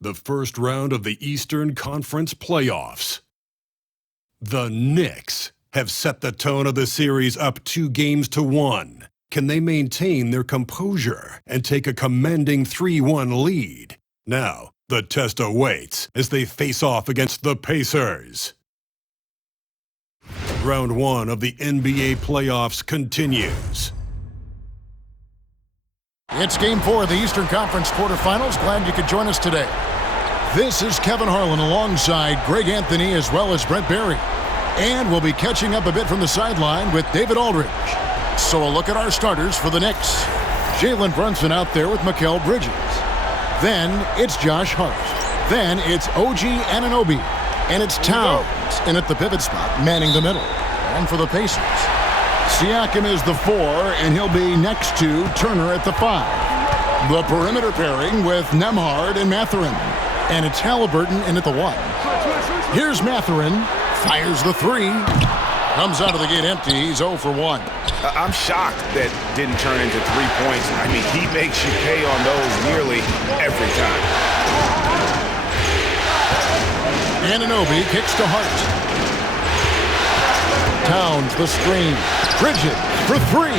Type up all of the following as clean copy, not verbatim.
the first round of the Eastern Conference playoffs. The Knicks have set the tone of the series up 2-1. Can they maintain their composure and take a commanding 3-1 lead? Now, the test awaits as they face off against the Pacers. Round 1 of the NBA playoffs continues. It's Game 4 of the Eastern Conference Quarterfinals. Glad you could join us today. This is Kevin Harlan alongside Greg Anthony as well as Brent Barry. And we'll be catching up a bit from the sideline with David Aldridge. So a look at our starters for the Knicks. Jalen Brunson out there with Mikal Bridges. Then it's Josh Hart. Then it's OG Anunoby. And it's Towns in at the pivot spot, manning the middle. And for the Pacers, Siakam is the 4, and he'll be next to Turner at the 5. The perimeter pairing with Nembhard and Mathurin. And it's Halliburton in at the 1. Here's Mathurin. Fires the 3. Comes out of the gate empty. He's 0 for 1. I'm shocked that didn't turn into 3 points. I mean, he makes you pay on those nearly every time. Anunoby kicks to Hart. Towns the screen. Bridges for 3.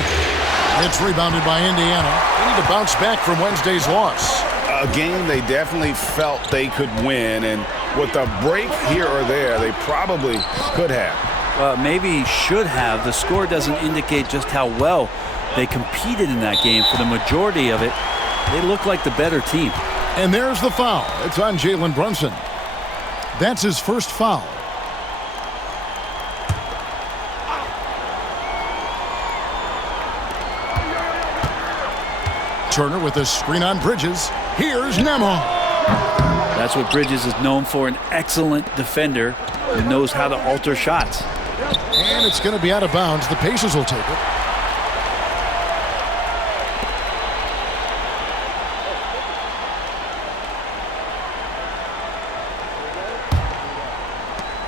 It's rebounded by Indiana. They need to bounce back from Wednesday's loss. A game they definitely felt they could win, and with a break here or there, they probably could have. Maybe should have. The score doesn't indicate just how well they competed in that game. For the majority of it, they look like the better team. And there's the foul. It's on Jalen Brunson. That's his first foul. Turner with a screen on Bridges. Here's Nembhard. That's what Bridges is known for, an excellent defender who knows how to alter shots. And it's going to be out of bounds. The Pacers will take it.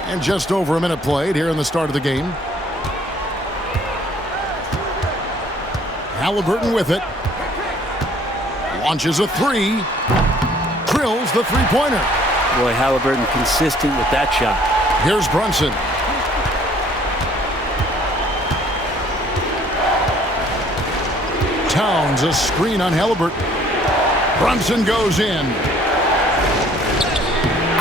And just over a minute played here in the start of the game. Halliburton with it. Launches a 3. Drills the three-pointer. Boy, Halliburton consistent with that shot. Here's Brunson. Towns a screen on Halliburton. Brunson goes in.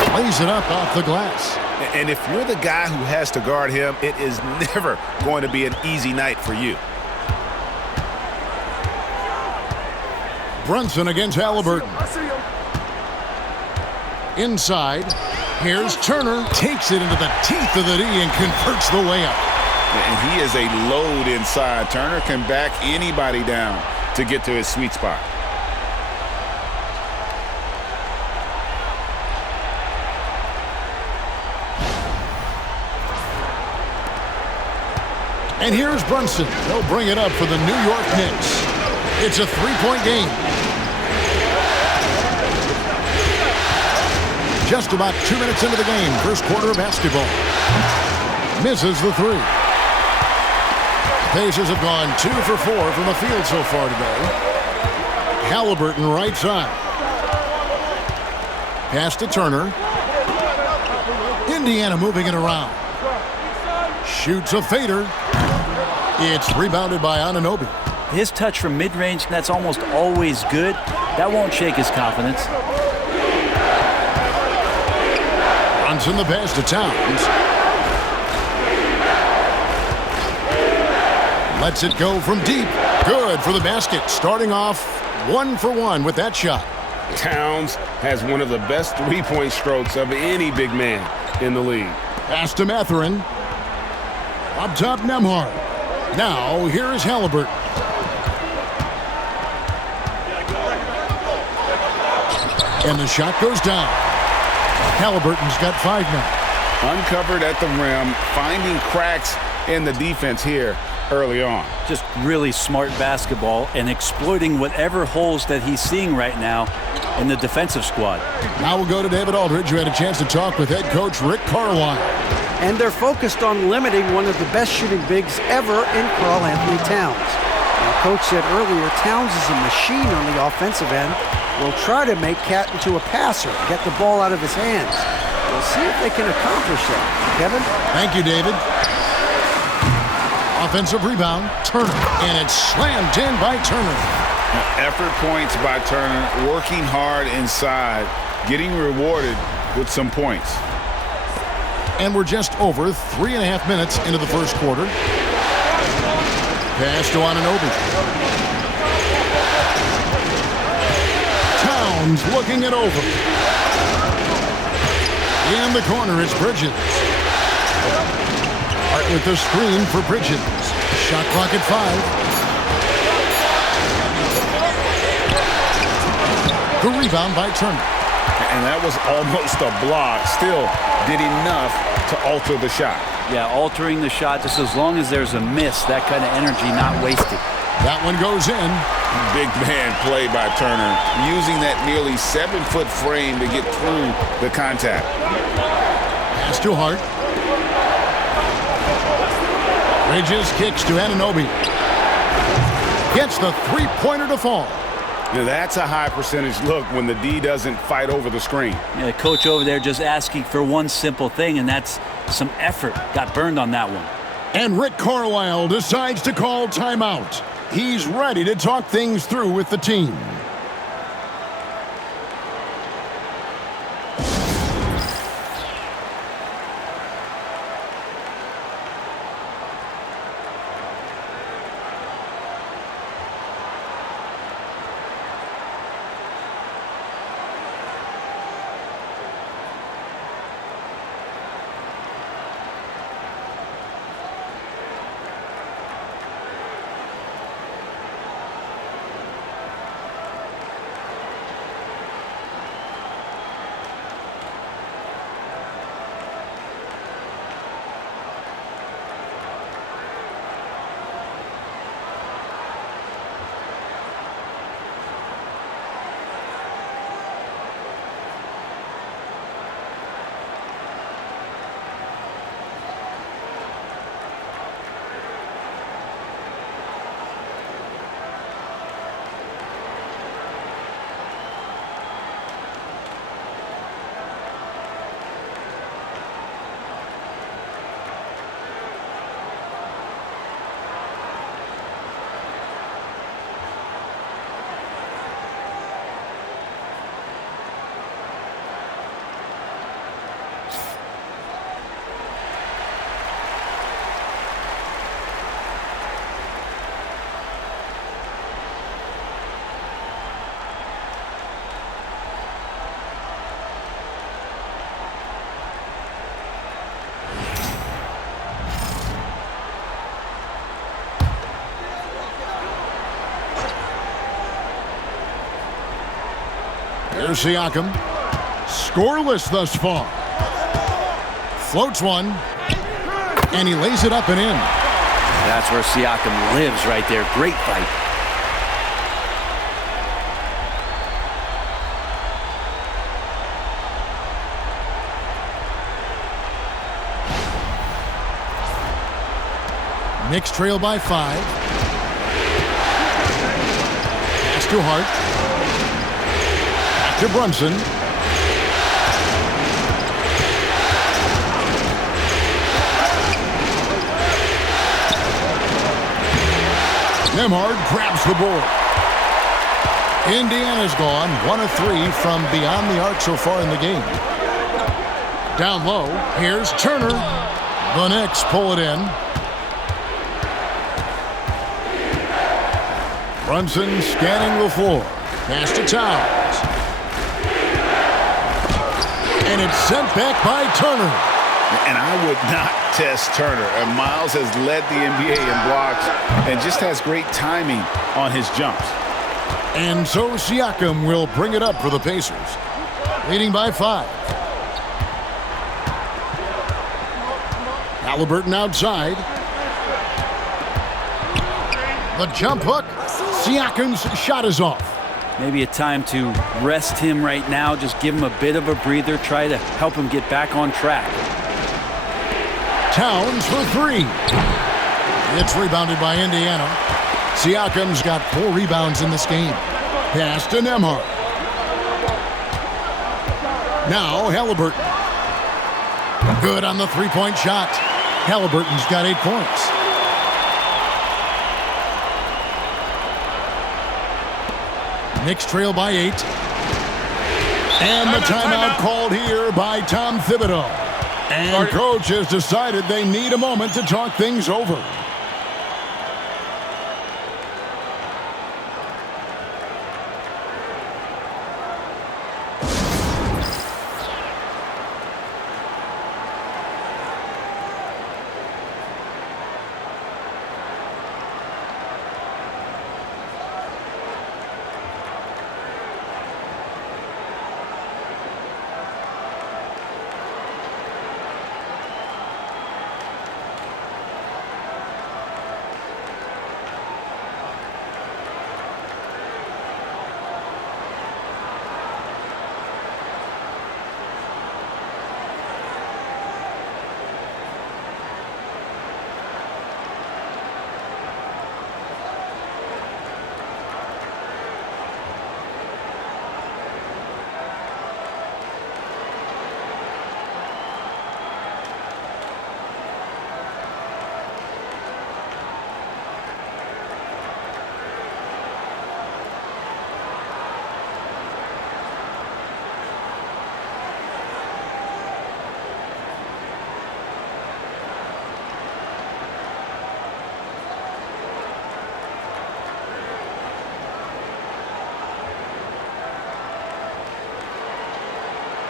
Plays it up off the glass. And if you're the guy who has to guard him, it is never going to be an easy night for you. Brunson against Halliburton. Inside. Here's Turner. Takes it into the teeth of the D and converts the layup. And he is a load inside. Turner can back anybody down to get to his sweet spot. And here's Brunson. He'll bring it up for the New York Knicks. It's a 3-point game. Just about 2 minutes into the game. First quarter of basketball. Misses the 3. Pacers have gone 2 for 4 from the field so far today. Halliburton right side. Pass to Turner. Indiana moving it around. Shoots a fader. It's rebounded by Anunoby. His touch from mid-range, that's almost always good. That won't shake his confidence. Brunson the pass to Towns. Lets it go from deep. Good for the basket. Starting off 1 for 1 with that shot. Towns has one of the best three-point strokes of any big man in the league. Pass to Mathurin. Up top, Nembhard. Now, here is Halliburton. And the shot goes down. Halliburton's got 5 now. Uncovered at the rim, finding cracks in the defense here early on. Just really smart basketball and exploiting whatever holes that he's seeing right now in the defensive squad. Now we'll go to David Aldridge, who had a chance to talk with head coach Rick Carlisle. And they're focused on limiting one of the best shooting bigs ever in Karl-Anthony Towns. Now, Coach said earlier, Towns is a machine on the offensive end, will try to make Cat into a passer, get the ball out of his hands. We'll see if they can accomplish that. Kevin? Thank you, David. Offensive rebound, Turner, and it's slammed in by Turner. Effort points by Turner, working hard inside, getting rewarded with some points. And we're just over 3.5 minutes into the first quarter. Pass to Anunoby. Towns looking it over. In the corner, it's Bridges. Hart with the screen for Bridges. Shot clock at 5. The rebound by Turner. And that was almost a block. Still did enough to alter the shot. Yeah, altering the shot just as long as there's a miss, that kind of energy not wasted. That one goes in. Big man play by Turner, using that nearly 7-foot frame to get through the contact. Pass to Hart. Bridges kicks to Anunoby. Gets the three-pointer to fall. Now that's a high percentage look when the D doesn't fight over the screen. Yeah, coach over there just asking for one simple thing, and that's some effort. Got burned on that one. And Rick Carlisle decides to call timeout. He's ready to talk things through with the team. Here's Siakam. Scoreless thus far. Floats one. And he lays it up and in. That's where Siakam lives right there. Great fight. Knicks trail by 5. Pass to Hart. Back to Brunson. Nembhard grabs the board. Indiana's gone 1 of 3 from beyond the arc so far in the game. Down low, here's Turner. The Knicks pull it in. Brunson scanning the floor. Pass to Towns. And it's sent back by Turner. And I would not test Turner. And Miles has led the NBA in blocks and just has great timing on his jumps. And so Siakam will bring it up for the Pacers. Leading by 5. Halliburton outside. The jump hook. Siakam's shot is off. Maybe a time to rest him right now. Just give him a bit of a breather. Try to help him get back on track. Towns for 3. It's rebounded by Indiana. Siakam's got 4 rebounds in this game. Pass to Nembhard. Now Halliburton. Good on the three-point shot. Halliburton's got 8 points. Knicks trail by 8. And the timeout called here by Tom Thibodeau. And coach has decided they need a moment to talk things over.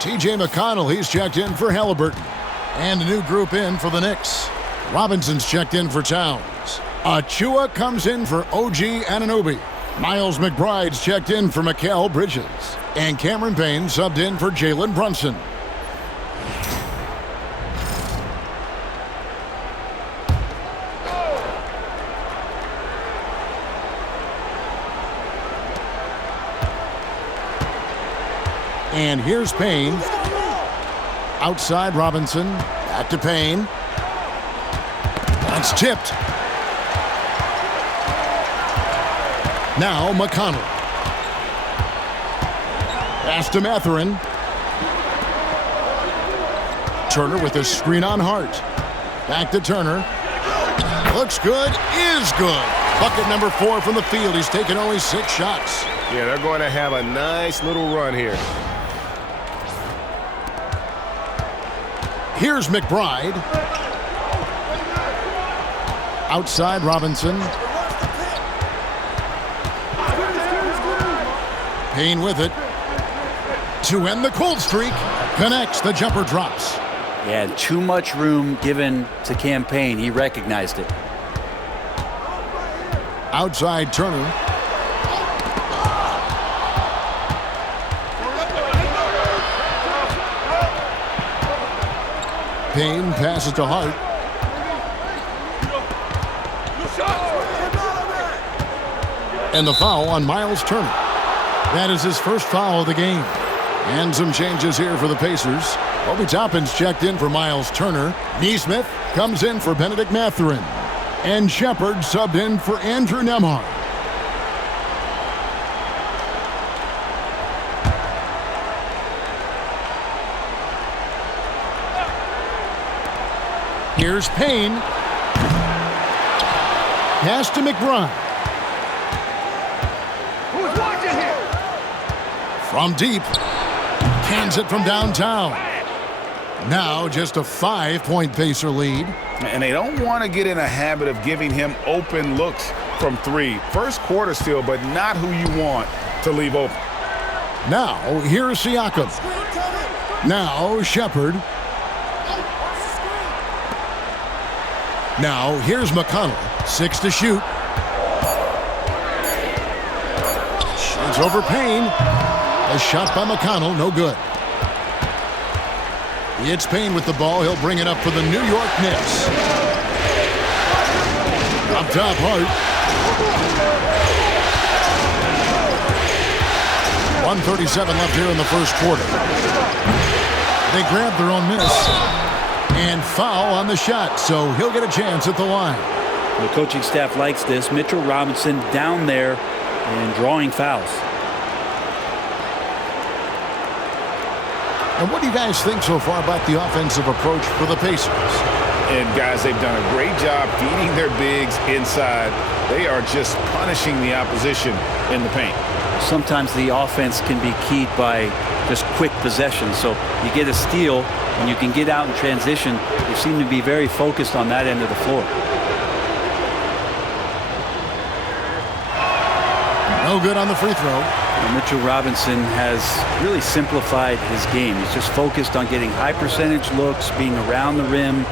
T.J. McConnell, he's checked in for Halliburton. And a new group in for the Knicks. Robinson's checked in for Towns. Achua comes in for OG Anunoby. Miles McBride's checked in for Mikal Bridges. And Cameron Payne subbed in for Jalen Brunson. And here's Payne. Outside Robinson. Back to Payne. That's tipped. Now McConnell. Pass to Mathurin. Turner with a screen on Hart. Back to Turner. Looks good. Is good. Bucket number 4 from the field. He's taken only 6 shots. Yeah, they're going to have a nice little run here. Here's McBride. Outside Robinson. Payne with it. To end the cold streak. Connects. The jumper drops. Yeah, too much room given to Cam Payne. He recognized it. Outside Turner. Payne passes to Hart. And the foul on Miles Turner. That is his first foul of the game. And some changes here for the Pacers. Obi Toppin's checked in for Miles Turner. Neesmith comes in for Benedict Mathurin. And Shepard subbed in for Andrew Nembhard. Here's Payne. Pass to McBride. Who's watching here? From deep. Cans it from downtown. Now just a 5-point Pacer lead. And they don't want to get in a habit of giving him open looks from 3. First quarter still, but not who you want to leave open. Now here's Siakam. Now Shepard. Now here's McConnell. 6 to shoot. Shoots over Payne. A shot by McConnell, no good. It's Payne with the ball. He'll bring it up for the New York Knicks. Up top, Hart. 1:37 left here in the first quarter. They grab their own miss. And foul on the shot, so he'll get a chance at the line. The coaching staff likes this. Mitchell Robinson down there and drawing fouls. And what do you guys think so far about the offensive approach for the Pacers? And, guys, they've done a great job feeding their bigs inside. They are just punishing the opposition in the paint. Sometimes the offense can be keyed by just quick possession. So you get a steal and you can get out in transition. They seem to be very focused on that end of the floor. No good on the free throw. And Mitchell Robinson has really simplified his game. He's just focused on getting high percentage looks, being around the rim,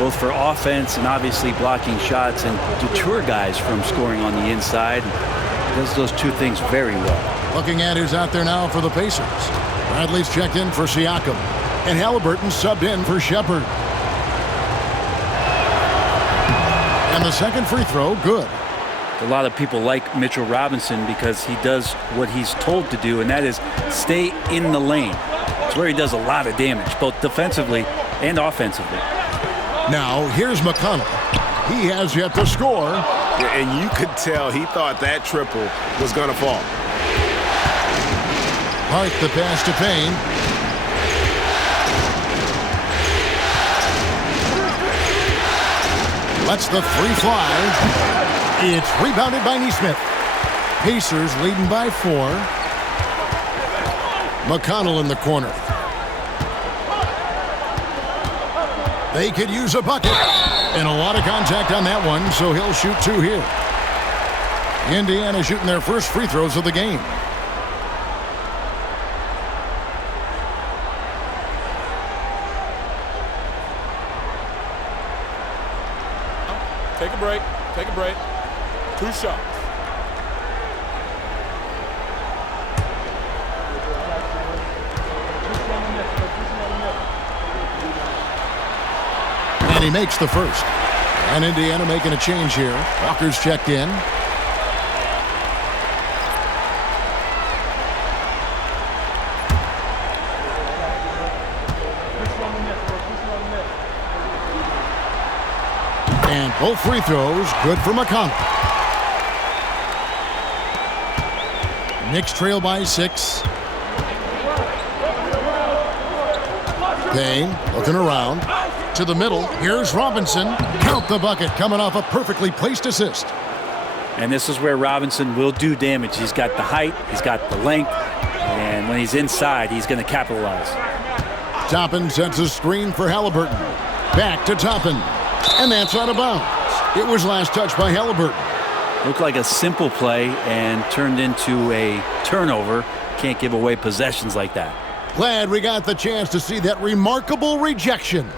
both for offense and obviously blocking shots, and deter guys from scoring on the inside. He does those two things very well. Looking at who's out there now for the Pacers. Bradley's checked in for Siakam, and Halliburton subbed in for Shepherd. And the second free throw, good. A lot of people like Mitchell Robinson because he does what he's told to do, and that is stay in the lane. It's where he does a lot of damage, both defensively and offensively. Now, here's McConnell. He has yet to score. And you could tell he thought that triple was going to fall. Hart the pass to Payne. Lets the three fly. It's rebounded by Nesmith. Pacers leading by 4. McConnell in the corner. They could use a bucket. And a lot of contact on that one, so he'll shoot 2 here. Indiana shooting their first free throws of the game. Take a break. Take a break. 2 shots. And he makes the first. And Indiana making a change here. Walker's checked in. And both free throws good for McConnell. Knicks trail by 6. Payne looking around. To the middle. Here's Robinson. Count the bucket coming off a perfectly placed assist. And this is where Robinson will do damage. He's got the height, he's got the length, and when he's inside, he's going to capitalize. Toppin sets a screen for Halliburton. Back to Toppin. And that's out of bounds. It was last touched by Halliburton. Looked like a simple play and turned into a turnover. Can't give away possessions like that. Glad we got the chance to see that remarkable rejection.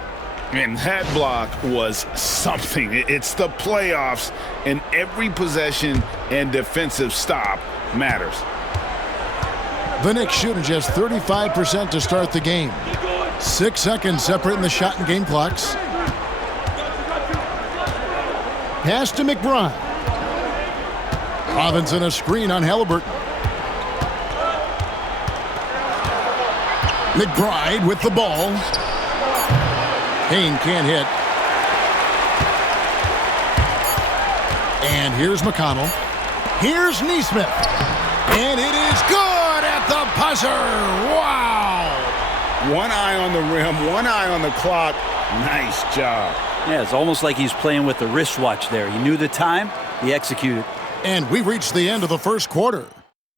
And that block was something. It's the playoffs, and every possession and defensive stop matters. The Knicks shooting just 35% to start the game. 6 seconds separating the shot and game clocks. Pass to McBride. Robinson a screen on Halliburton. McBride with the ball. Payne can't hit. And here's McConnell. Here's Nesmith. And it is good at the buzzer. Wow. One eye on the rim, one eye on the clock. Nice job. Yeah, it's almost like he's playing with the wristwatch there. He knew the time, he executed. And we reached the end of the first quarter.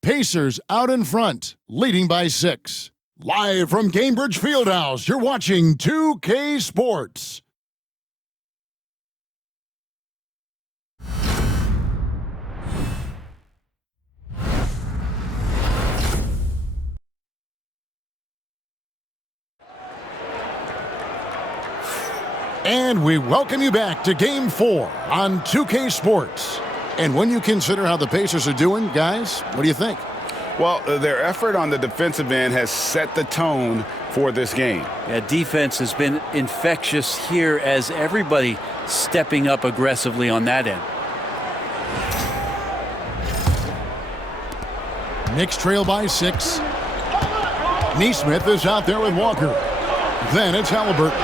Pacers out in front, leading by 6. Live from Cambridge Fieldhouse, you're watching 2K Sports. And we welcome you back to Game 4 on 2K Sports. And when you consider how the Pacers are doing, guys, what do you think? Well, their effort on the defensive end has set the tone for this game. Yeah, defense has been infectious here as everybody stepping up aggressively on that end. Knicks trail by 6. Nesmith is out there with Walker. Then it's Halliburton.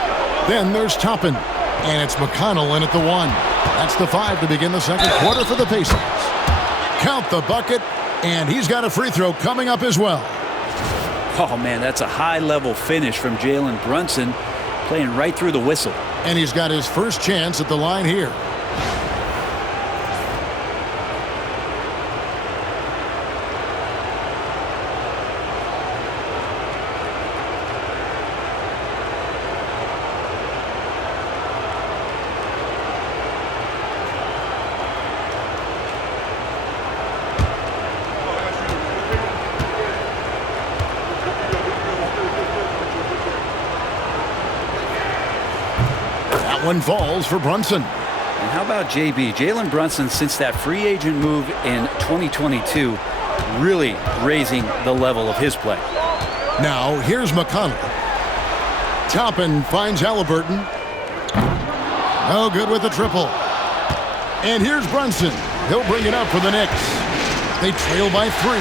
Then there's Toppin. And it's McConnell in at the 1. That's the 5 to begin the second quarter for the Pacers. Count the bucket. And he's got a free throw coming up as well. Oh, man, that's a high-level finish from Jalen Brunson, playing right through the whistle. And he's got his first chance at the line here. One falls for Brunson. And how about JB? Jalen Brunson, since that free agent move in 2022, really raising the level of his play. Now, here's McConnell. Toppin finds Halliburton. Oh, good with the triple. And here's Brunson. He'll bring it up for the Knicks. They trail by 3.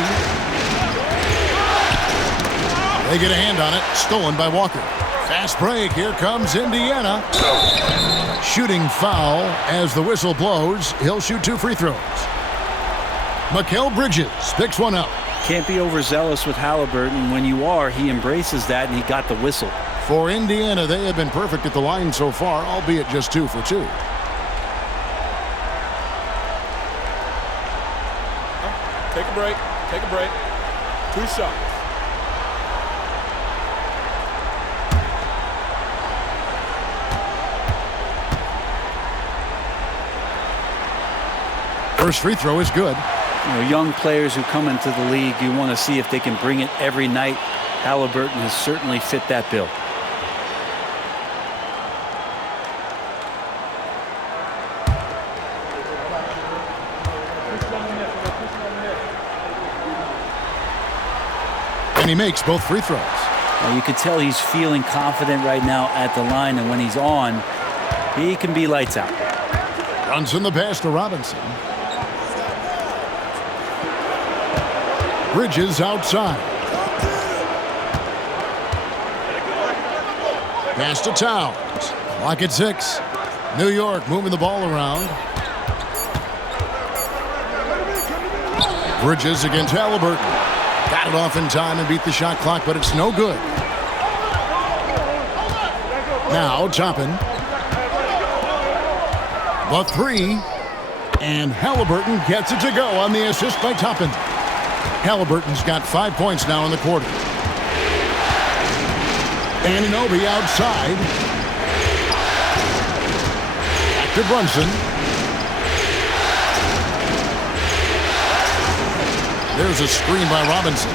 They get a hand on it. Stolen by Walker. Fast break. Here comes Indiana. Shooting foul as the whistle blows. He'll shoot 2 free throws. Mikal Bridges picks one up. Can't be overzealous with Halliburton. When you are, he embraces that, and he got the whistle. For Indiana, they have been perfect at the line so far, albeit just 2 for 2. Take a break. Take a break. 2 shots. First free throw is good. You know, young players who come into the league, you want to see if they can bring it every night. Halliburton has certainly fit that bill. And he makes both free throws. Now, you can tell he's feeling confident right now at the line, and when he's on, he can be lights out. Brunson the pass to Robinson. Bridges outside. Pass to Towns. Clock at 6. New York moving the ball around. Bridges against Halliburton. Got it off in time and beat the shot clock, but it's no good. Now Toppin. The 3. And Halliburton gets it to go on the assist by Toppin. Halliburton's got 5 points now in the quarter. Anunoby outside. Back to Brunson. There's a screen by Robinson.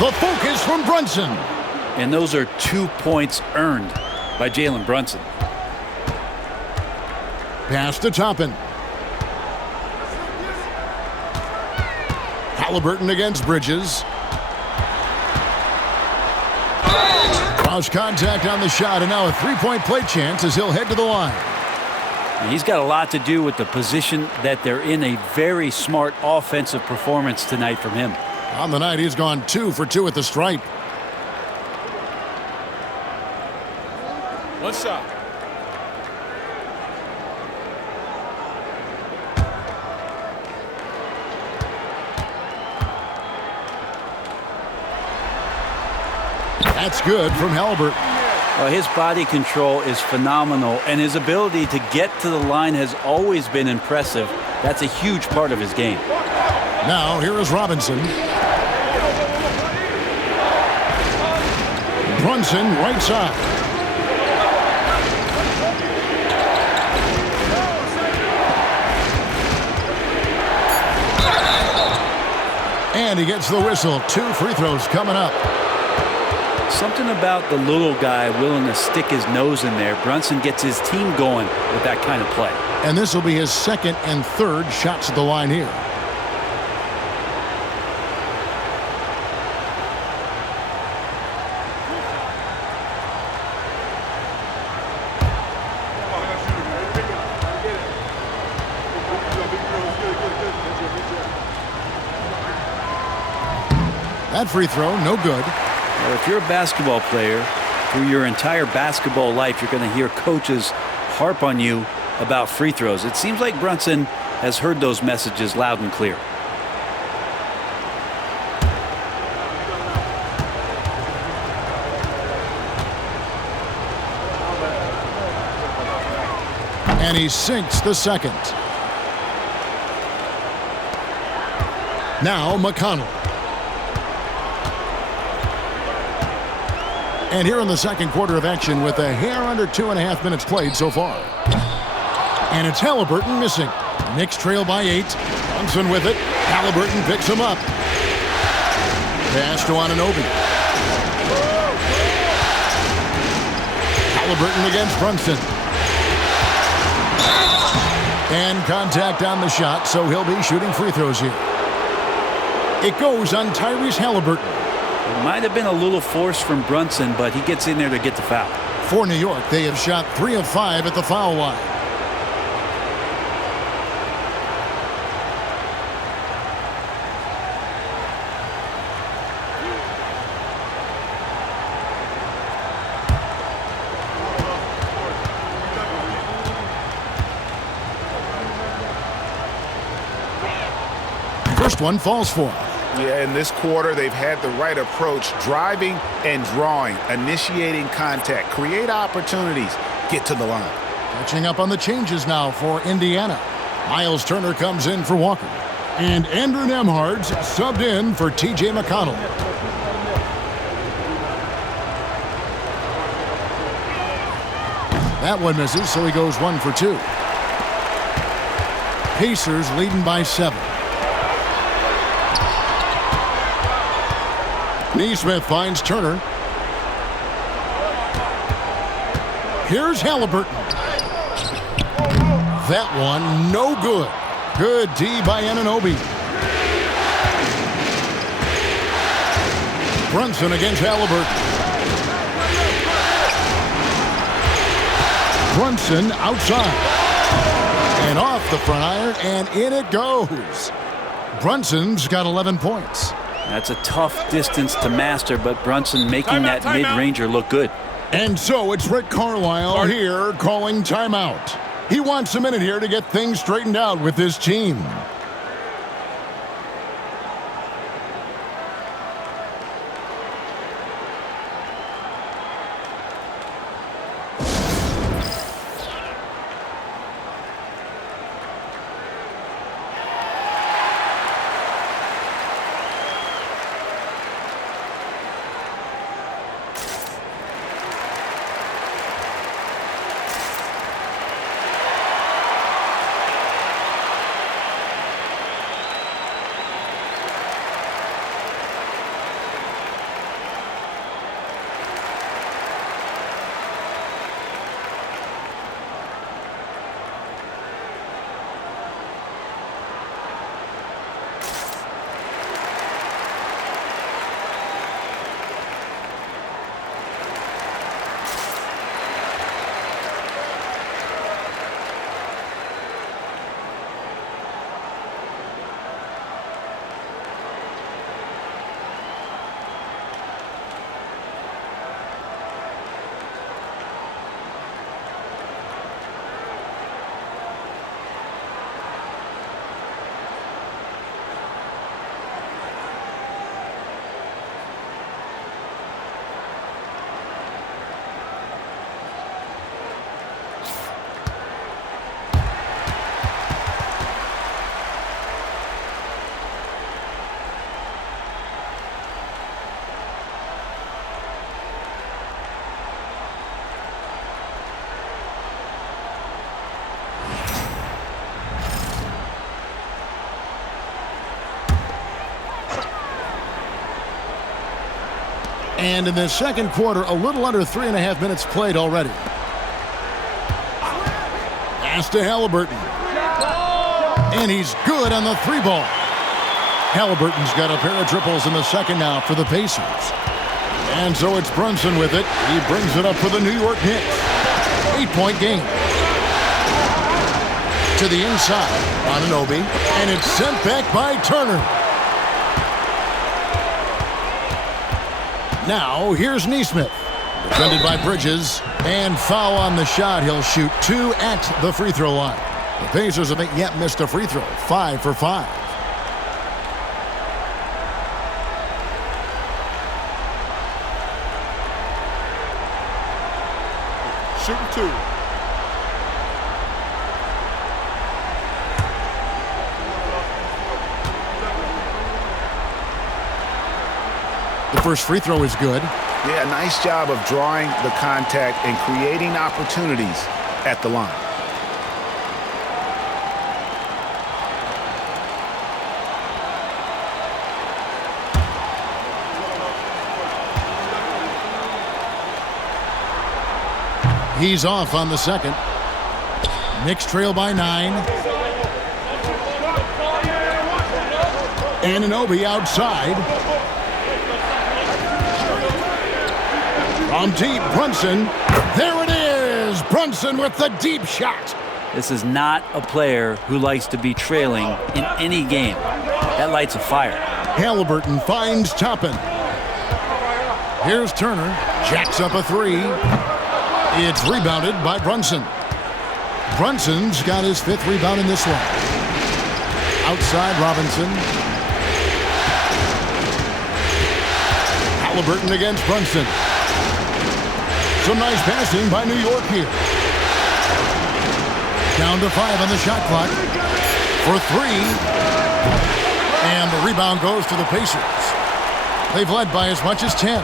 The focus from Brunson. And those are 2 points earned by Jalen Brunson. Pass to Toppin. Halliburton against Bridges. Cross contact on the shot, and now a 3-point play chance as he'll head to the line. And he's got a lot to do with the position that they're in. A very smart offensive performance tonight from him. On the night, he's gone 2 for 2 at the stripe. 1 shot. That's good from Halliburton. Well, his body control is phenomenal, and his ability to get to the line has always been impressive. That's a huge part of his game. Now, here is Robinson. Brunson, right side. And he gets the whistle. 2 free throws coming up. Something about the little guy willing to stick his nose in there. Brunson gets his team going with that kind of play. And this will be his 2nd and 3rd shots at the line here. That free throw, no good. Well, if you're a basketball player, through your entire basketball life, you're going to hear coaches harp on you about free throws. It seems like Brunson has heard those messages loud and clear. And he sinks the second. Now McConnell. And here in the second quarter of action with a hair under 2.5 minutes played so far. And it's Halliburton missing. Knicks trail by 8. Brunson with it. Halliburton picks him up. Pass to Anunoby. Halliburton against Brunson. And contact on the shot, so he'll be shooting free throws here. It goes on Tyrese Halliburton. It might have been a little force from Brunson, but he gets in there to get the foul. For New York, they have shot 3 of 5 at the foul line. First one falls for him. Yeah, in this quarter, they've had the right approach, driving and drawing, initiating contact, create opportunities, get to the line. Catching up on the changes now for Indiana. Miles Turner comes in for Walker. And Andrew Nembhard's subbed in for T.J. McConnell. That one misses, so he goes 1 for 2. Pacers leading by 7. Neesmith finds Turner. Here's Halliburton. That one, no good. Good D by Anunoby. Brunson against Halliburton. Brunson outside. And off the front iron, and in it goes. Brunson's got 11 points. That's a tough distance to master, but Brunson making that mid-ranger look good. And so it's Rick Carlisle here calling timeout. He wants a minute here to get things straightened out with his team. And in the second quarter, a little under 3.5 minutes played already. Pass to Halliburton. And he's good on the 3-ball. Halliburton's got a pair of triples in the second now for the Pacers. And so it's Brunson with it. He brings it up for the New York Knicks. 8-point game. To the inside. Anunoby. And it's sent back by Turner. Now, here's Neesmith. Defended by Bridges. And foul on the shot. He'll shoot 2 at the free throw line. The Pacers haven't yet missed a free throw. 5 for 5. Shooting 2. The first free throw is good. Yeah, nice job of drawing the contact and creating opportunities at the line. He's off on the second. Knicks trail by 9. Anunoby outside. From deep, Brunson. There it is! Brunson with the deep shot. This is not a player who likes to be trailing in any game. That lights a fire. Halliburton finds Toppin. Here's Turner. Jacks up a 3. It's rebounded by Brunson. Brunson's got his 5th rebound in this one. Outside Robinson. Halliburton against Brunson. Some nice passing by New York here. Down to 5 on the shot clock. For 3. And the rebound goes to the Pacers. They've led by as much as 10.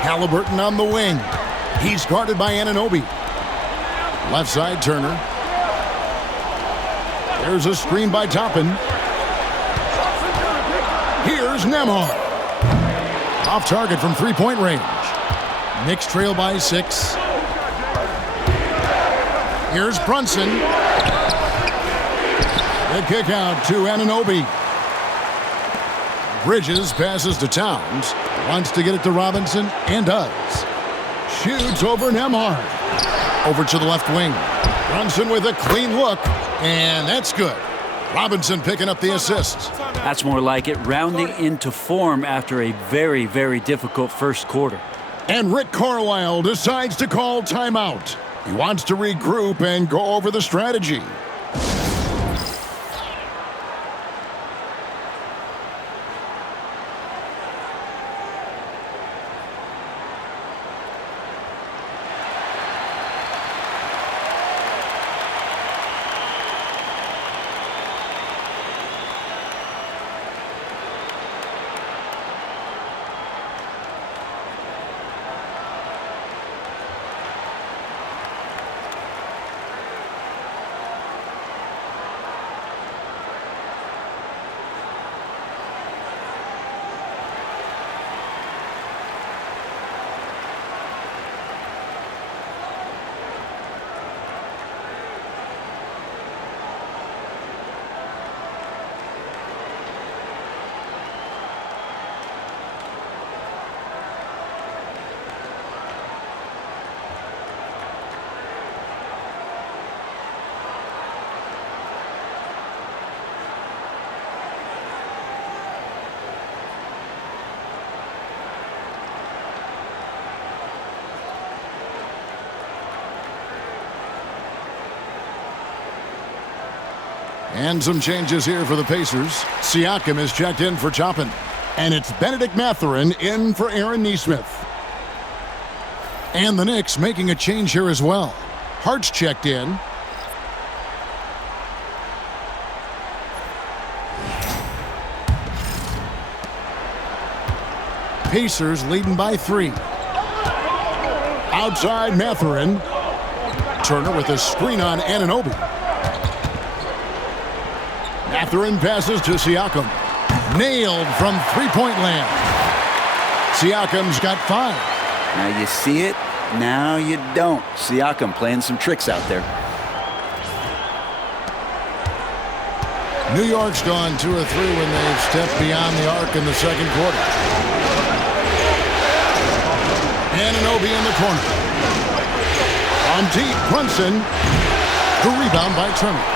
Halliburton on the wing. He's guarded by Anunoby. Left side, Turner. There's a screen by Toppin. Here's Nembhard. Off target from three-point range. Knicks trail by 6. Here's Brunson. The kick out to Anunoby. Bridges passes to Towns. Wants to get it to Robinson and does. Shoots over Nembhard. Over to the left wing. Brunson with a clean look. And that's good. Robinson picking up the assist. That's more like it, rounding into form after a very, very difficult first quarter. And Rick Carlisle decides to call timeout. He wants to regroup and go over the strategy. And some changes here for the Pacers. Siakam is checked in for Toppin. And it's Benedict Mathurin in for Aaron Nesmith. And the Knicks making a change here as well. Hart's checked in. Pacers leading by 3. Outside Mathurin. Turner with a screen on Anunoby. Mathurin passes to Siakam. Nailed from three-point land. Siakam's got 5. Now you see it, now you don't. Siakam playing some tricks out there. New York's gone 2 of 3 when they've stepped beyond the arc in the second quarter. Anunoby in the corner. On deep, Brunson. The rebound by Turner.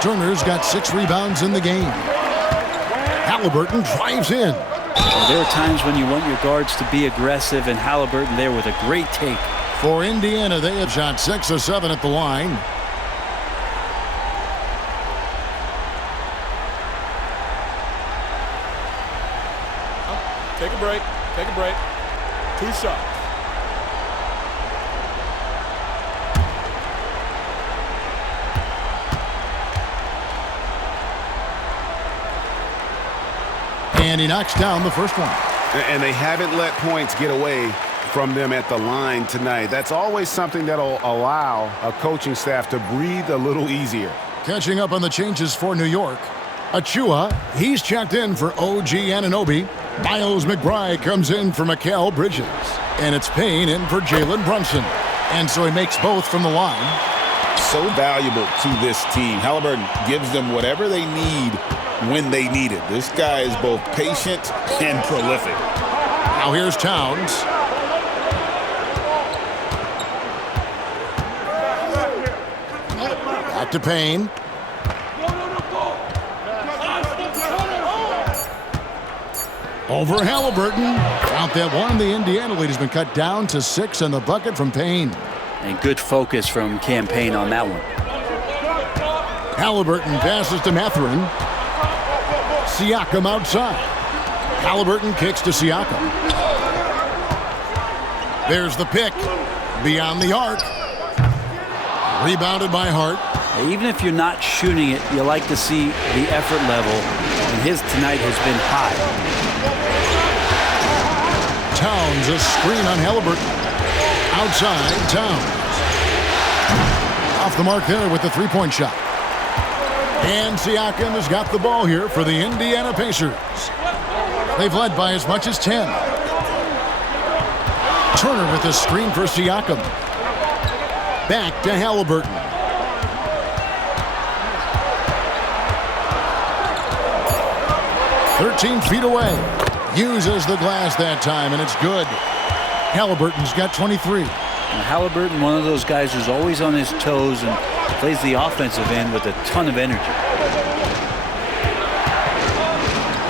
Turner's got 6 rebounds in the game. Halliburton drives in. Well, there are times when you want your guards to be aggressive, and Halliburton there with a great take. For Indiana, they have shot 6 of 7 at the line. Take a break. Take a break. 2 shots. And he knocks down the first one. And they haven't let points get away from them at the line tonight. That's always something that'll allow a coaching staff to breathe a little easier. Catching up on the changes for New York. Achua, he's checked in for OG Anunoby. Miles McBride comes in for Mikal Bridges. And it's Payne in for Jalen Brunson. And so he makes both from the line. So valuable to this team. Halliburton gives them whatever they need when they need it. This guy is both patient and prolific. Now here's Towns. Back to Payne. Over Halliburton. Out that one. The Indiana lead has been cut down to 6 in the bucket from Payne. And good focus from Cam Payne on that one. Halliburton passes to Mathurin. Siakam outside. Halliburton kicks to Siakam. There's the pick. Beyond the arc. Rebounded by Hart. Even if you're not shooting it, you like to see the effort level. And his tonight has been high. Towns, a screen on Halliburton. Outside, Towns. Off the mark there with the three-point shot. And Siakam has got the ball here for the Indiana Pacers. They've led by as much as 10. Turner with the screen for Siakam. Back to Halliburton. "13 feet away. Uses the glass that time, and it's good. Halliburton's got 23. And Halliburton, one of those guys who's always on his toes and plays the offensive end with a ton of energy.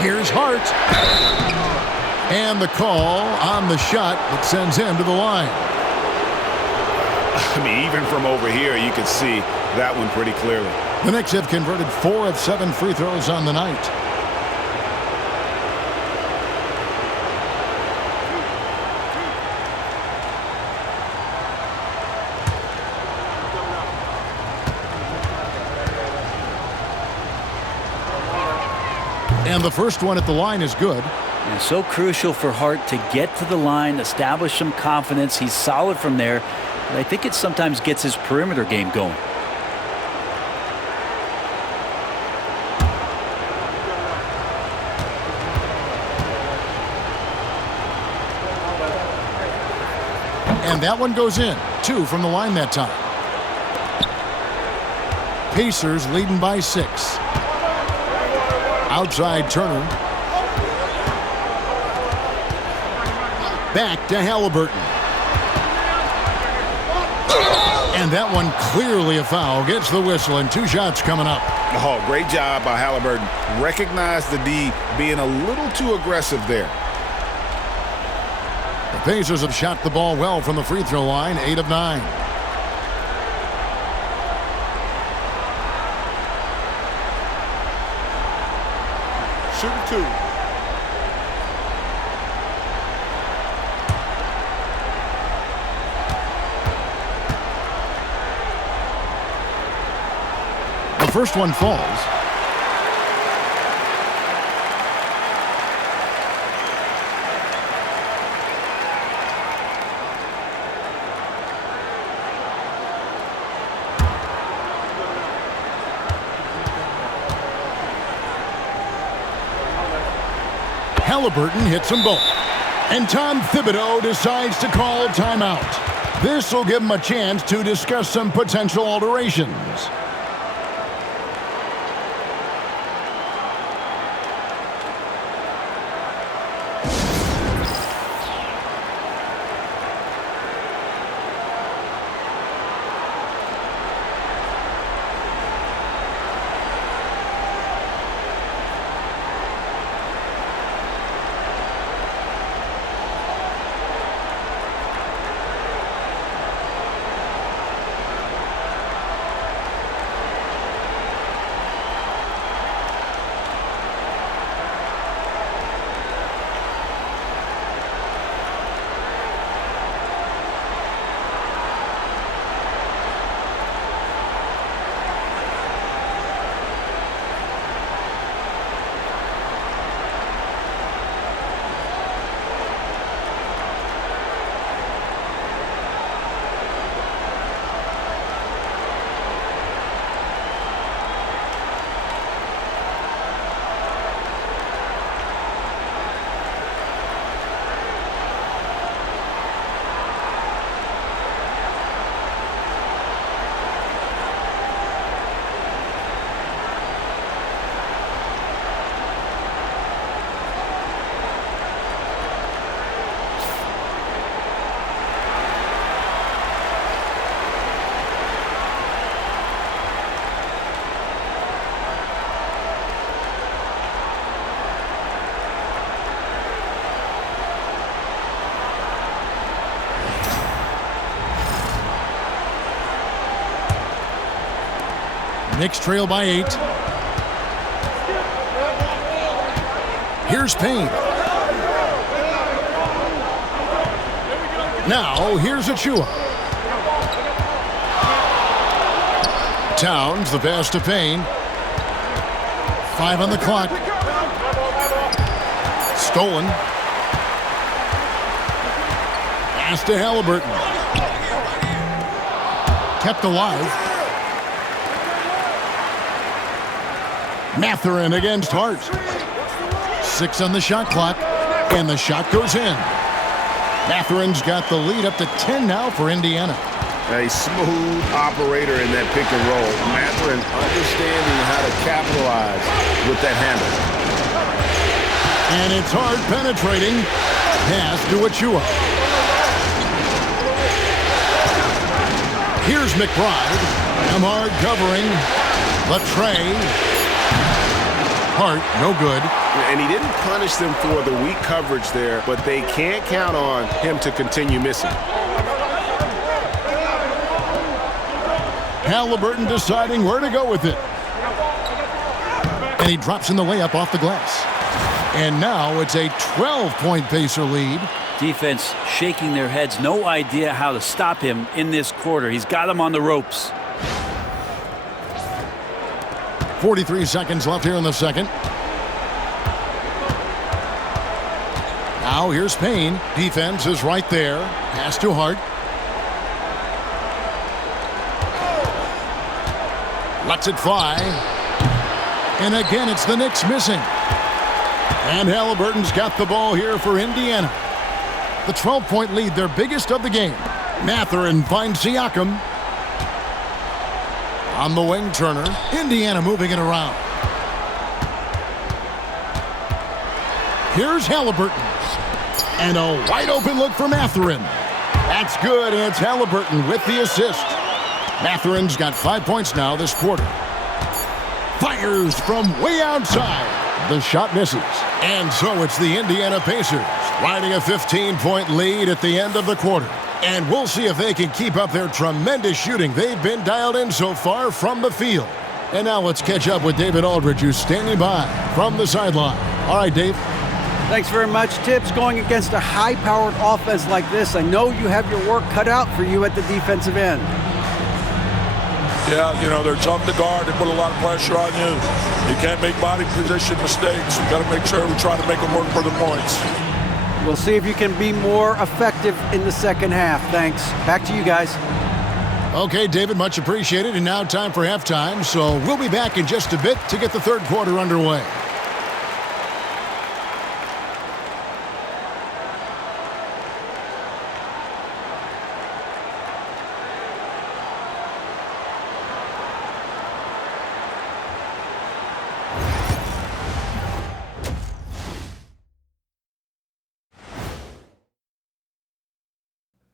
Here's Hart. And the call on the shot that sends him to the line. I mean, even from over here, you can see that one pretty clearly. The Knicks have converted 4 of 7 free throws on the night. And the first one at the line is good. And so crucial for Hart to get to the line, establish some confidence. He's solid from there. And I think it sometimes gets his perimeter game going. And that one goes in. 2 from the line that time. Pacers leading by 6. Outside Turner. Back to Halliburton. And that one clearly a foul. Gets the whistle and 2 shots coming up. Oh, great job by Halliburton. Recognize the D being a little too aggressive there. The Pacers have shot the ball well from the free throw line. 8 of 9. Shooting 2. The first one falls. Halliburton hits them both. And Tom Thibodeau decides to call timeout. This will give him a chance to discuss some potential alterations. Knicks trail by 8. Here's Payne. Now, here's Achua. Towns, the pass to Payne. 5 on the clock. Stolen. Pass to Halliburton. Kept alive. Mathurin against Hart. 6 on the shot clock, and the shot goes in. Mathurin's got the lead up to 10 now for Indiana. A smooth operator in that pick and roll. Mathurin understanding how to capitalize with that handle. And it's Hart penetrating. Pass to Achua. Here's McBride. Hart covering. Latre. Hart, no good. And he didn't punish them for the weak coverage there, but they can't count on him to continue missing. Halliburton deciding where to go with it. And he drops in the layup off the glass. And now it's a 12-point Pacer lead. Defense shaking their heads. No idea how to stop him in this quarter. He's got him on the ropes. 43 seconds left here in the second. Now here's Payne. Defense is right there. Pass to Hart. Lets it fly. And again, it's the Knicks missing. And Halliburton's got the ball here for Indiana. The 12-point lead, their biggest of the game. Mathurin finds Siakam. On the wing, Turner. Indiana moving it around. Here's Halliburton. And a wide-open look for Mathurin. That's good, and it's Halliburton with the assist. Mathurin's got 5 points now this quarter. Fires from way outside. The shot misses. And so it's the Indiana Pacers riding a 15-point lead at the end of the quarter. And we'll see if they can keep up their tremendous shooting they've been dialed in so far from the field. And now let's catch up with David Aldridge, who's standing by from the sideline. All right, Dave. Thanks very much, Tibbs. Going against a high-powered offense like this, I know you have your work cut out for you at the defensive end. Yeah, they're tough to guard. They put a lot of pressure on you. You can't make body position mistakes. We've got to make sure we try to make them work for the points. We'll see if you can be more effective in the second half. Thanks. Back to you guys. Okay, David, much appreciated. And now time for halftime. So we'll be back in just a bit to get the third quarter underway.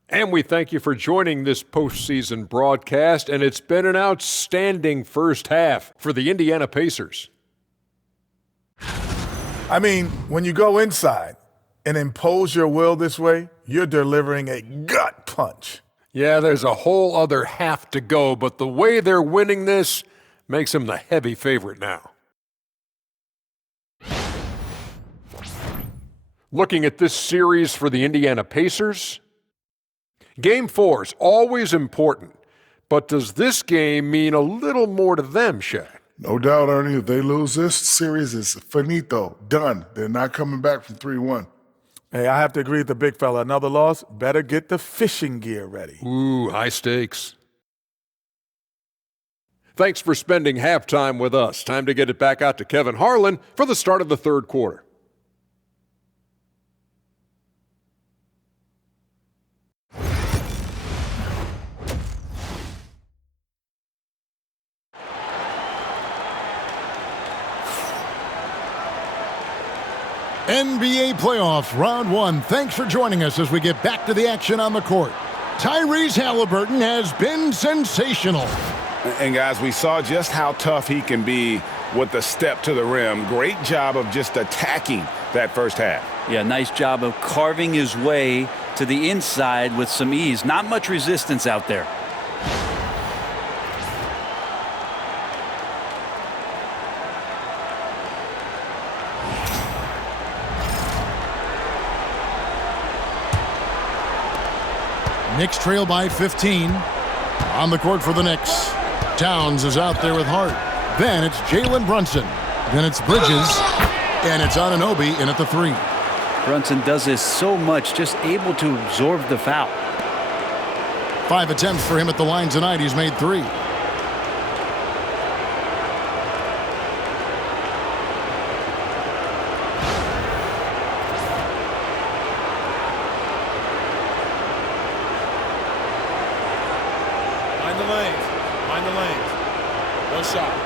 And we thank you for joining this postseason broadcast, and it's been an outstanding first half for the Indiana Pacers. I mean, when you go inside and impose your will this way, you're delivering a gut punch. Yeah, there's a whole other half to go, but the way they're winning this makes them the heavy favorite now. Looking at this series for the Indiana Pacers, Game 4 is always important, but does this game mean a little more to them, Shaq? No doubt, Ernie. If they lose this series, it's finito, done. They're not coming back from 3-1. Hey, I have to agree with the big fella. Another loss, better get the fishing gear ready. Ooh, high stakes. Thanks for spending halftime with us. Time to get it back out to Kevin Harlan for the start of the third quarter. NBA playoffs, round 1. Thanks for joining us as we get back to the action on the court. Tyrese Halliburton has been sensational. And guys, we saw just how tough he can be with the step to the rim. Great job of just attacking that first half. Yeah, nice job of carving his way to the inside with some ease. Not much resistance out there. Knicks trail by 15. On the court for the Knicks. Towns is out there with Hart. Then it's Jalen Brunson. Then it's Bridges. And it's Anunoby in at the 3. Brunson does this so much, just able to absorb the foul. 5 attempts for him at the line tonight. He's made 3. Mind the lanes. Mind the lanes. No shot.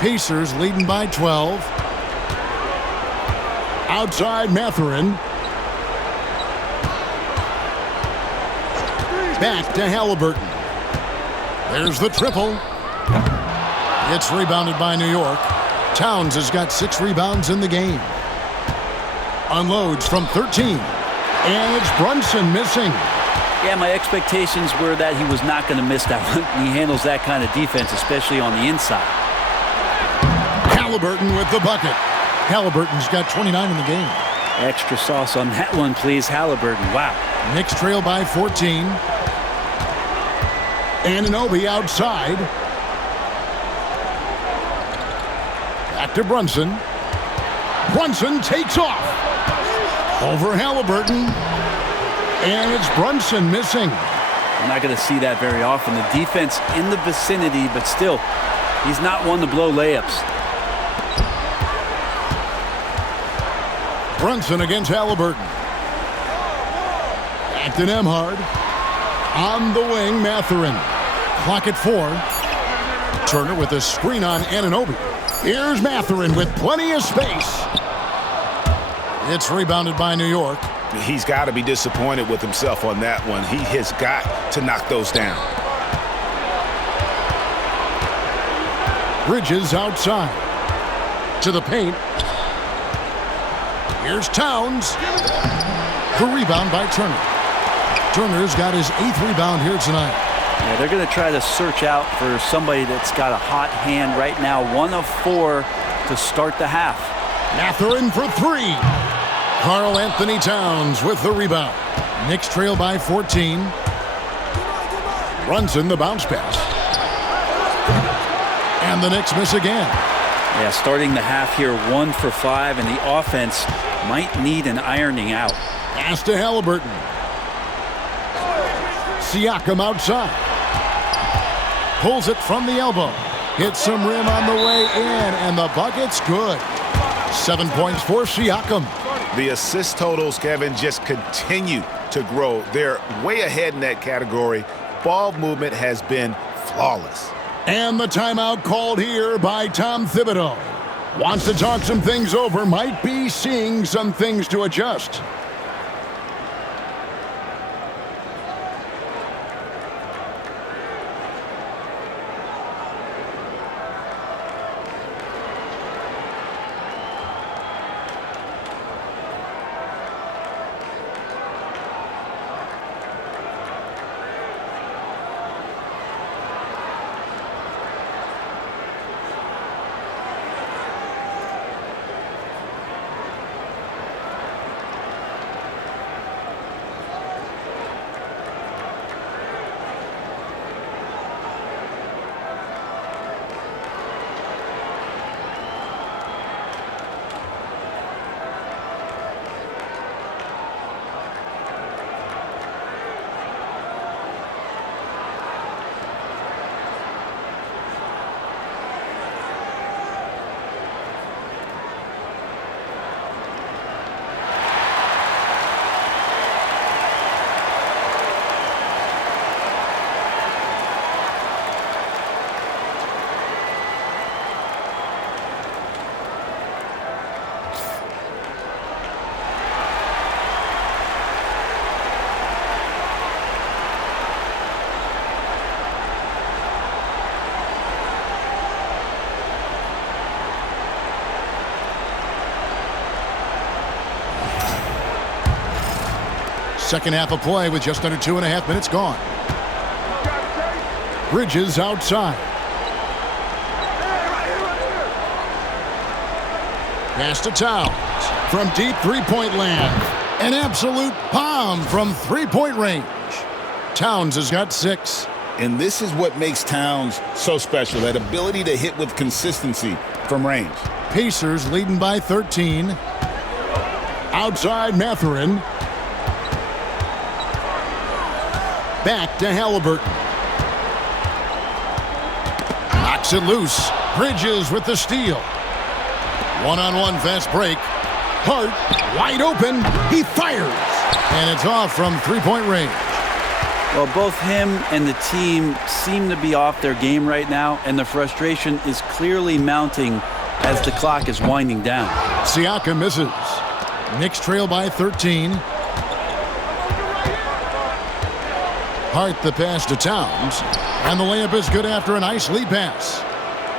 Pacers leading by 12. Outside Mathurin. Back to Halliburton. There's the triple. It's rebounded by New York. Towns has got 6 rebounds in the game. Unloads from 13. And it's Brunson missing. Yeah, my expectations were that he was not going to miss that one. He handles that kind of defense, especially on the inside. Halliburton with the bucket. Halliburton's got 29 in the game. Extra sauce on that one, please, Halliburton. Wow. Knicks trail by 14. Anunoby outside. Back to Brunson. Brunson takes off. Over Halliburton. And it's Brunson missing. We're not going to see that very often. The defense in the vicinity, but still, he's not one to blow layups. Brunson against Halliburton. Back to Nembhard. On the wing, Mathurin. Clock at 4. Turner with a screen on Anunoby. Here's Mathurin with plenty of space. It's rebounded by New York. He's got to be disappointed with himself on that one. He has got to knock those down. Bridges outside. To the paint. Here's Towns. The rebound by Turner. Turner's got his 8th rebound here tonight. Yeah, they're going to try to search out for somebody that's got a hot hand right now. 1 of 4 to start the half. Mathurin for 3. Karl Anthony Towns with the rebound. Knicks trail by 14. Brunson the bounce pass. And the Knicks miss again. Yeah, starting the half here 1 for 5, and the offense might need an ironing out. Pass to Halliburton. Siakam outside. Pulls it from the elbow. Hits some rim on the way in, and the bucket's good. 7 points for Siakam. The assist totals, Kevin, just continue to grow. They're way ahead in that category. Ball movement has been flawless. And the timeout called here by Tom Thibodeau. Wants to talk some things over, might be seeing some things to adjust. Second half of play with just under 2.5 minutes gone. Bridges outside. Pass to Towns from deep three-point land. An absolute bomb from three-point range. Towns has got 6. And this is what makes Towns so special, that ability to hit with consistency from range. Pacers leading by 13. Outside Mathurin. Back to Halliburton. Knocks it loose. Bridges with the steal. One-on-one fast break. Hart wide open. He fires. And it's off from three-point range. Well, both him and the team seem to be off their game right now, and the frustration is clearly mounting as the clock is winding down. Siakam misses. Knicks trail by 13. Hart the pass to Towns. And the layup is good after a nice lead pass.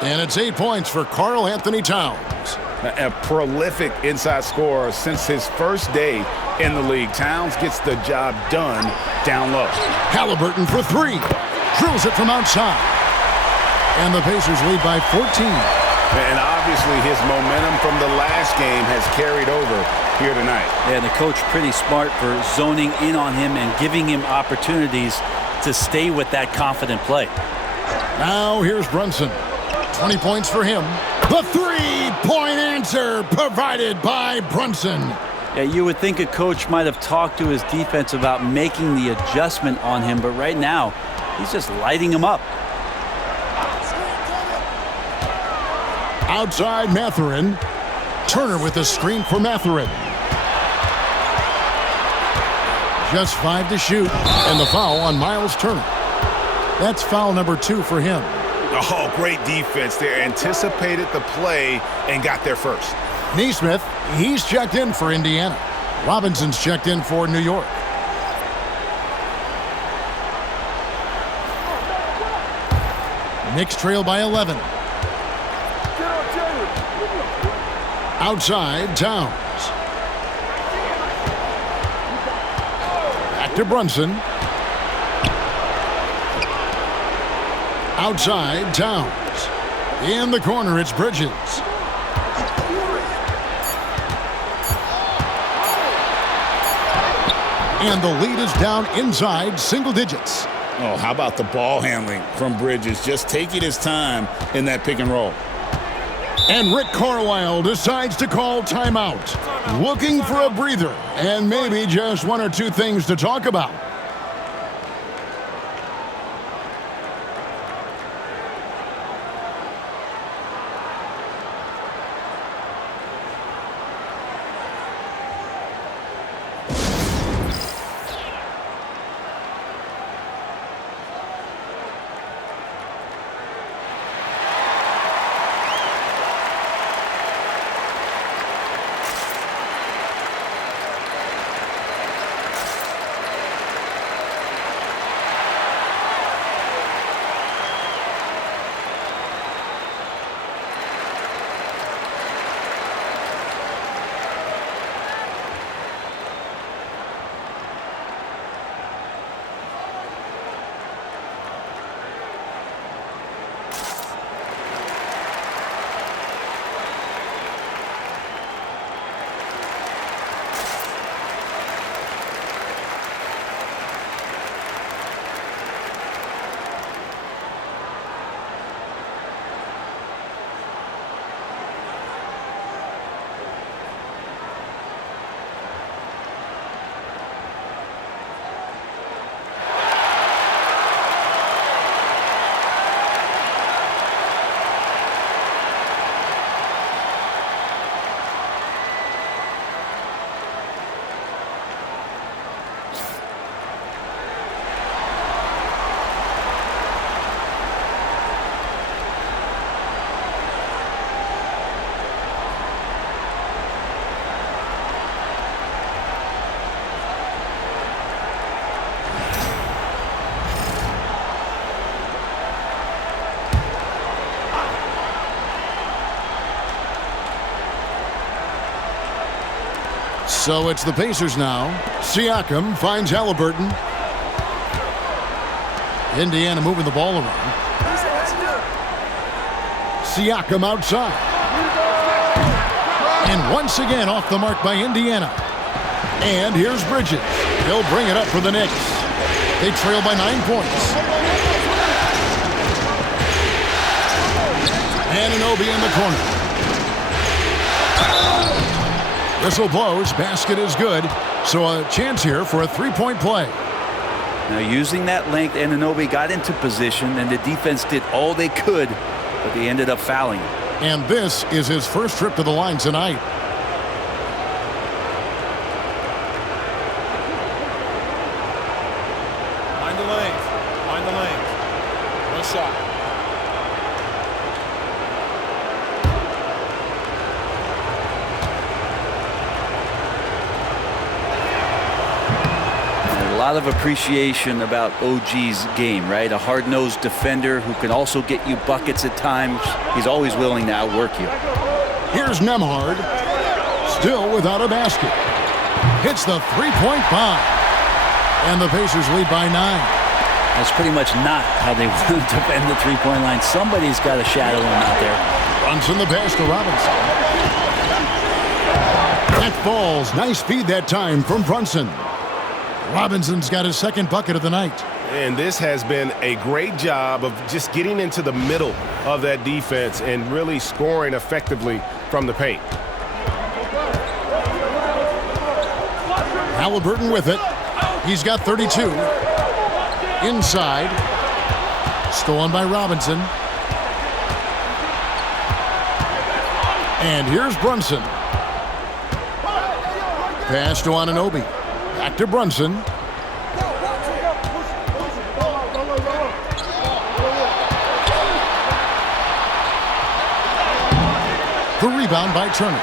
And it's 8 points for Karl Anthony Towns. A prolific inside scorer since his first day in the league. Towns gets the job done down low. Halliburton for 3. Drills it from outside. And the Pacers lead by 14. And obviously his momentum from the last game has carried over here tonight. Yeah, and the coach pretty smart for zoning in on him and giving him opportunities to stay with that confident play. Now here's Brunson. 20 points for him. The three-point answer provided by Brunson. Yeah, you would think a coach might have talked to his defense about making the adjustment on him, but right now, he's just lighting him up. Outside Mathurin. Turner with the screen for Mathurin. Just 5 to shoot, and the foul on Miles Turner. That's foul number 2 for him. Oh, great defense there. Anticipated the play and got there first. Neesmith, he's checked in for Indiana. Robinson's checked in for New York. Knicks trail by 11. Outside, Towns. Back to Brunson. Outside, Towns. In the corner, it's Bridges. And the lead is down inside single digits. Oh, how about the ball handling from Bridges? Just taking his time in that pick and roll. And Rick Carlisle decides to call timeout. Looking for a breather and maybe just 1 or 2 things to talk about. So it's the Pacers now. Siakam finds Halliburton. Indiana moving the ball around. Siakam outside. And once again off the mark by Indiana. And here's Bridges. He'll bring it up for the Knicks. They trail by 9 points. Anunoby in the corner. Whistle blows. Basket is good. So a chance here for a three-point play. Now using that length, Anunoby got into position, and the defense did all they could, but they ended up fouling. And this is his first trip to the line tonight. Find the lanes. Find the lanes. One shot. A lot of appreciation about OG's game, right? A hard-nosed defender who can also get you buckets at times. He's always willing to outwork you. Here's Nembhard. Still without a basket. Hits the three-point bomb. And the Pacers lead by 9. That's pretty much not how they want to defend the three-point line. Somebody's got to shadow him out there. Brunson the pass to Robinson. That falls. Nice feed that time from Brunson. Robinson's got his second bucket of the night. And this has been a great job of just getting into the middle of that defense and really scoring effectively from the paint. Halliburton with it. He's got 32. Inside. Stolen by Robinson. And here's Brunson. Pass to Anunoby. Back to Brunson. The rebound by Turner.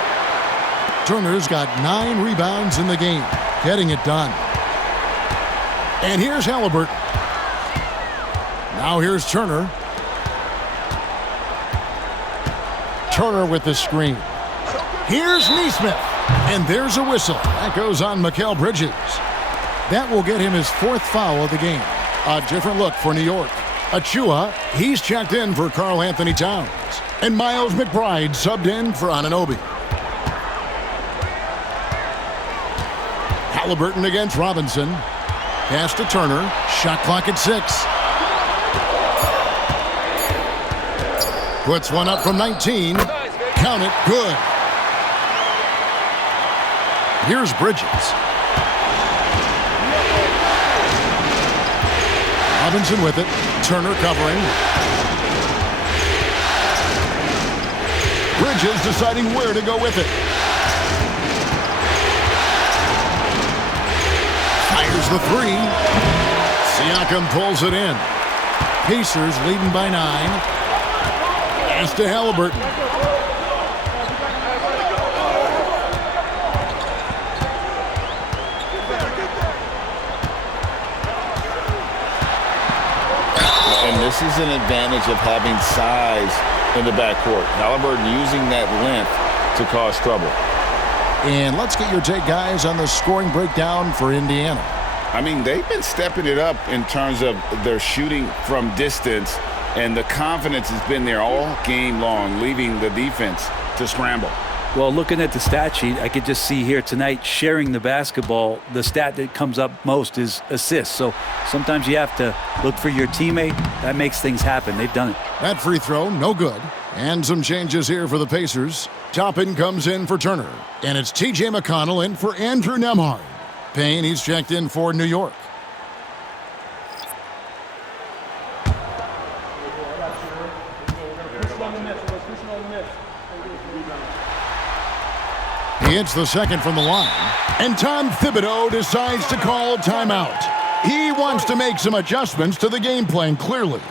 Turner's got 9 rebounds in the game, getting it done. And here's Halliburton. Now here's Turner. Turner with the screen. Here's Nesmith. And there's a whistle. That goes on Mikal Bridges. That will get him his 4th foul of the game. A different look for New York. Achua, he's checked in for Karl Anthony Towns. And Miles McBride subbed in for Anunoby. Halliburton against Robinson. Pass to Turner. Shot clock at 6. Puts one up from 19. Count it. Good. Here's Bridges. Robinson with it. Turner covering. Bridges deciding where to go with it. Fires the 3. Siakam pulls it in. Pacers leading by 9. Pass to Halliburton. This is an advantage of having size in the backcourt. Halliburton using that length to cause trouble. And let's get your take, guys, on the scoring breakdown for Indiana. I mean, they've been stepping it up in terms of their shooting from distance, and the confidence has been there all game long, leaving the defense to scramble. Well, looking at the stat sheet, I could just see here tonight sharing the basketball. The stat that comes up most is assists. So sometimes you have to look for your teammate. That makes things happen. They've done it. That free throw, no good. And some changes here for the Pacers. Toppin comes in for Turner. And it's T.J. McConnell in for Andrew Nembhard. Payne, he's checked in for New York. He hits the second from the line. And Tom Thibodeau decides to call timeout. He wants to make some adjustments to the game plan, clearly.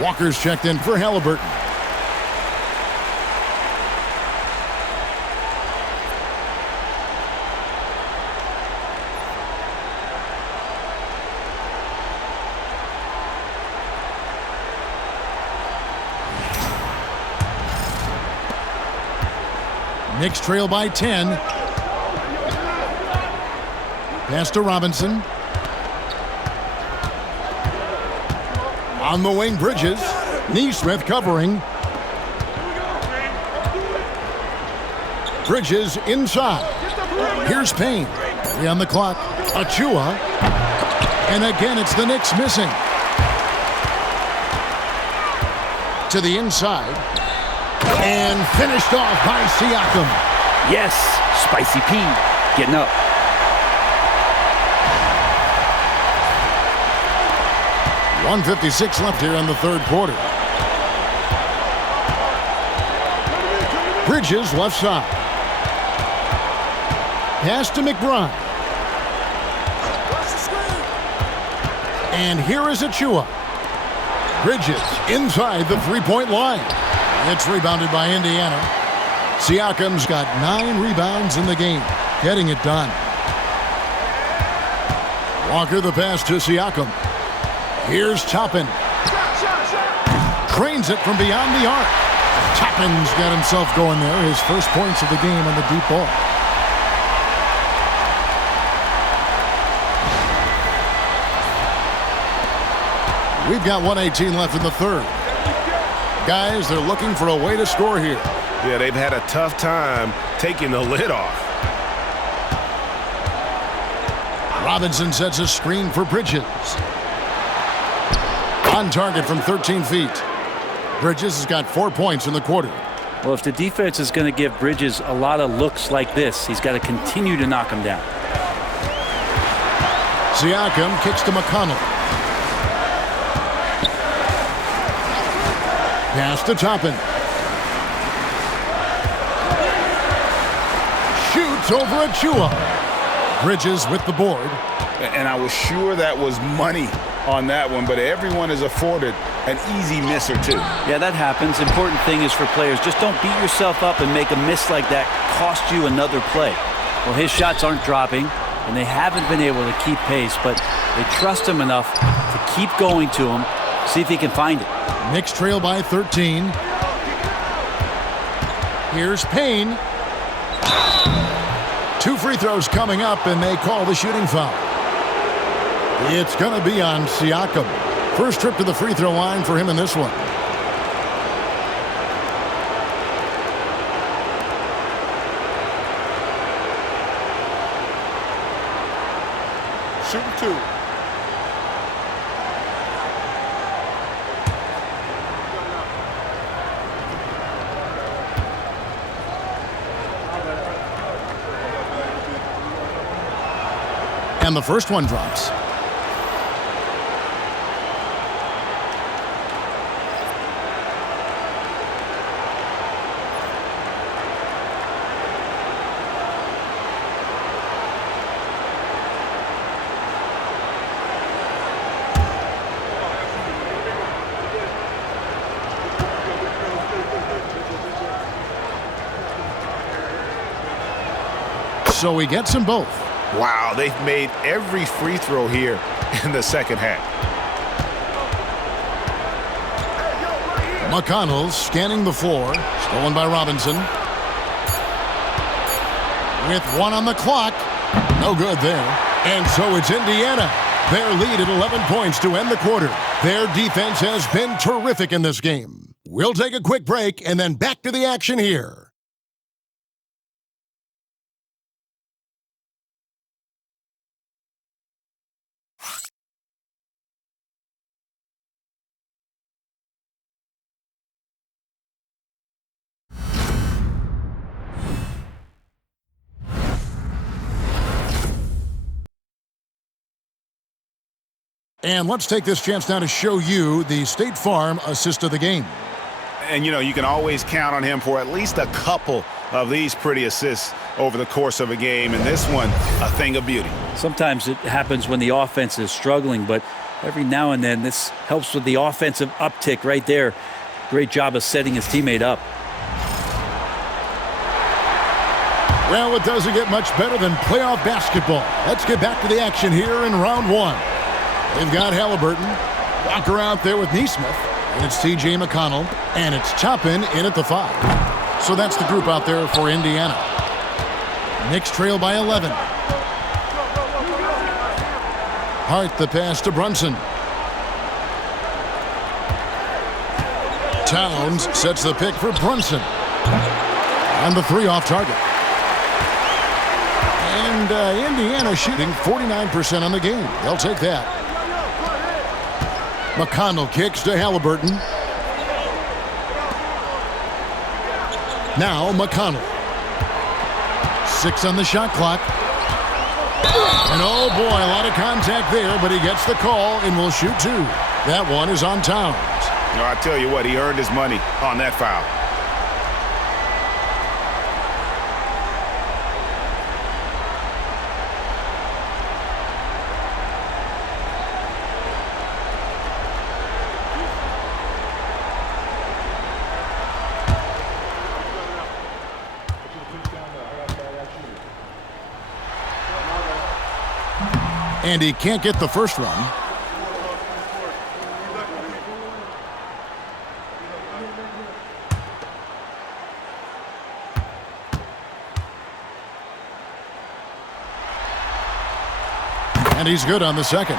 Walker's checked in for Halliburton. Knicks trail by 10. Pass to Robinson. On the wing, Bridges. Neesmith covering. Bridges inside. Here's Payne. 3 on the clock. Achua. And again, it's the Knicks missing. To the inside. And finished off by Siakam. Yes, Spicy P getting up. .156 left here in the third quarter. Bridges left side. Pass to McBride. And here is Achua. Bridges inside the three-point line. It's rebounded by Indiana. Siakam's got 9 rebounds in the game, getting it done. Walker the pass to Siakam. Here's Toppin. Trains it from beyond the arc. Toppin's got himself going there. His first points of the game on the deep ball. We've got 1:18 left in the third. Guys, they're looking for a way to score here. Yeah, they've had a tough time taking the lid off. Robinson sets a screen for Bridges. On target from 13 feet. Bridges has got 4 points in the quarter. Well, if the defense is going to give Bridges a lot of looks like this, he's got to continue to knock him down. Siakam kicks to McConnell. Pass to Toppin. Shoots over Achua. Bridges with the board. And I was sure that was money on that one, but everyone is afforded an easy miss or two. Yeah, that happens. Important thing is for players, just don't beat yourself up and make a miss like that cost you another play. Well, his shots aren't dropping, and they haven't been able to keep pace, but they trust him enough to keep going to him, see if he can find it. Knicks trail by 13. Here's Payne. 2 free throws coming up, and they call the shooting foul. It's going to be on Siakam. First trip to the free throw line for him in this one. Shooting 2. And the first one drops. So he gets them both. Wow, they've made every free throw here in the second half. McConnell scanning the floor. Stolen by Robinson. With 1 on the clock. No good there. And so it's Indiana. Their lead at 11 points to end the quarter. Their defense has been terrific in this game. We'll take a quick break and then back to the action here. And let's take this chance now to show you the State Farm assist of the game. And, you know, you can always count on him for at least a couple of these pretty assists over the course of a game. And this one, a thing of beauty. Sometimes it happens when the offense is struggling, but Every now and then, this helps with the offensive uptick right there. Great job of setting his teammate up. Well, it doesn't get much better than playoff basketball. Let's get back to the action here in round one. They've got Halliburton, Walker out there with Neesmith, and it's T.J. McConnell, and it's Toppin in at the 5. So that's the group out there for Indiana. Knicks trail by 11. Hart the pass to Brunson. Towns sets the pick for Brunson. And the 3 off target. And Indiana shooting 49% on the game. They'll take that. McConnell kicks to Halliburton. Now McConnell. 6 on the shot clock. And oh boy, a lot of contact there, but he gets the call and will shoot 2. That one is on Towns. No, I tell you what, he earned his money on that foul. And he can't get the first one. And he's good on the second.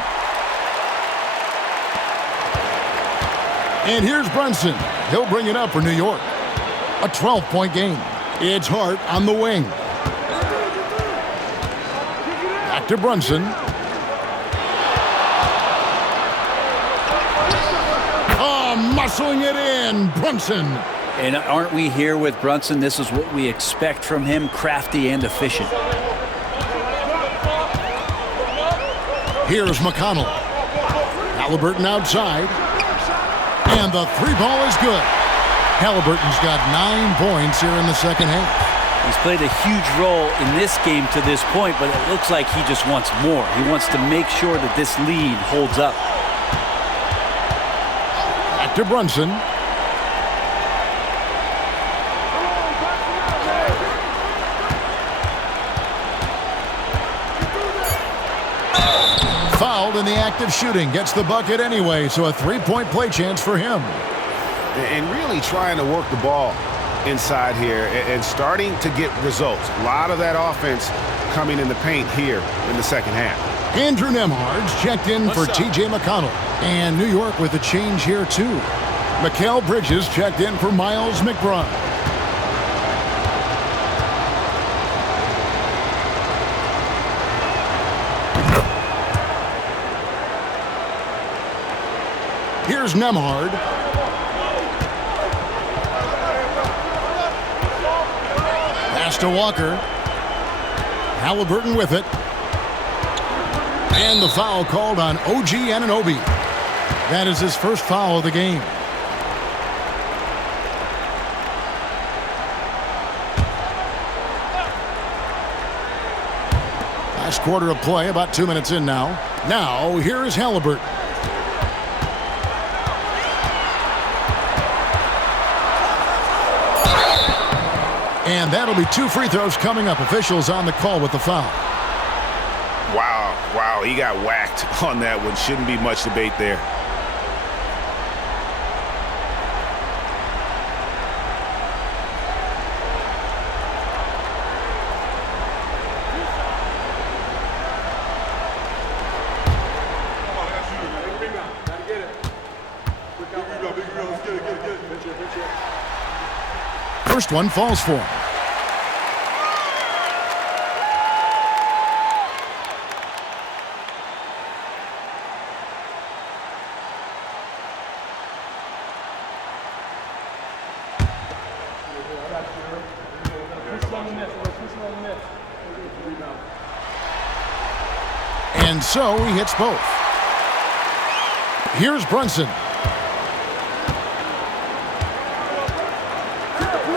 And here's Brunson. He'll bring it up for New York. A 12-point game. It's Hart on the wing. Back to Brunson. Muscling it in, Brunson. And aren't we here with Brunson? This is what we expect from him, crafty and efficient. Here's McConnell. Halliburton outside. And the 3 ball is good. Halliburton's got 9 points here in the second half. He's played a huge role in this game to this point, but it looks like he just wants more. He wants to make sure that this lead holds up. To Brunson. Fouled in the act of shooting. Gets the bucket anyway, so a 3-point play chance for him. And really trying to work the ball inside here and starting to get results. A lot of that offense coming in the paint here in the second half. Andrew Nembhard's checked in for T.J. McConnell. And New York with a change here, too. Mikal Bridges checked in for Miles McBride. Here's Nembhard. Pass to Walker. Halliburton with it. And the foul called on OG Anunoby. That is his first foul of the game. Last quarter of play, about 2 minutes in now. Now, here is Halliburton. And that'll be 2 free throws coming up. Officials on the call with the foul. Wow, he got whacked on that one. Shouldn't be much debate there. First one falls for him. And so he hits both. Here's Brunson.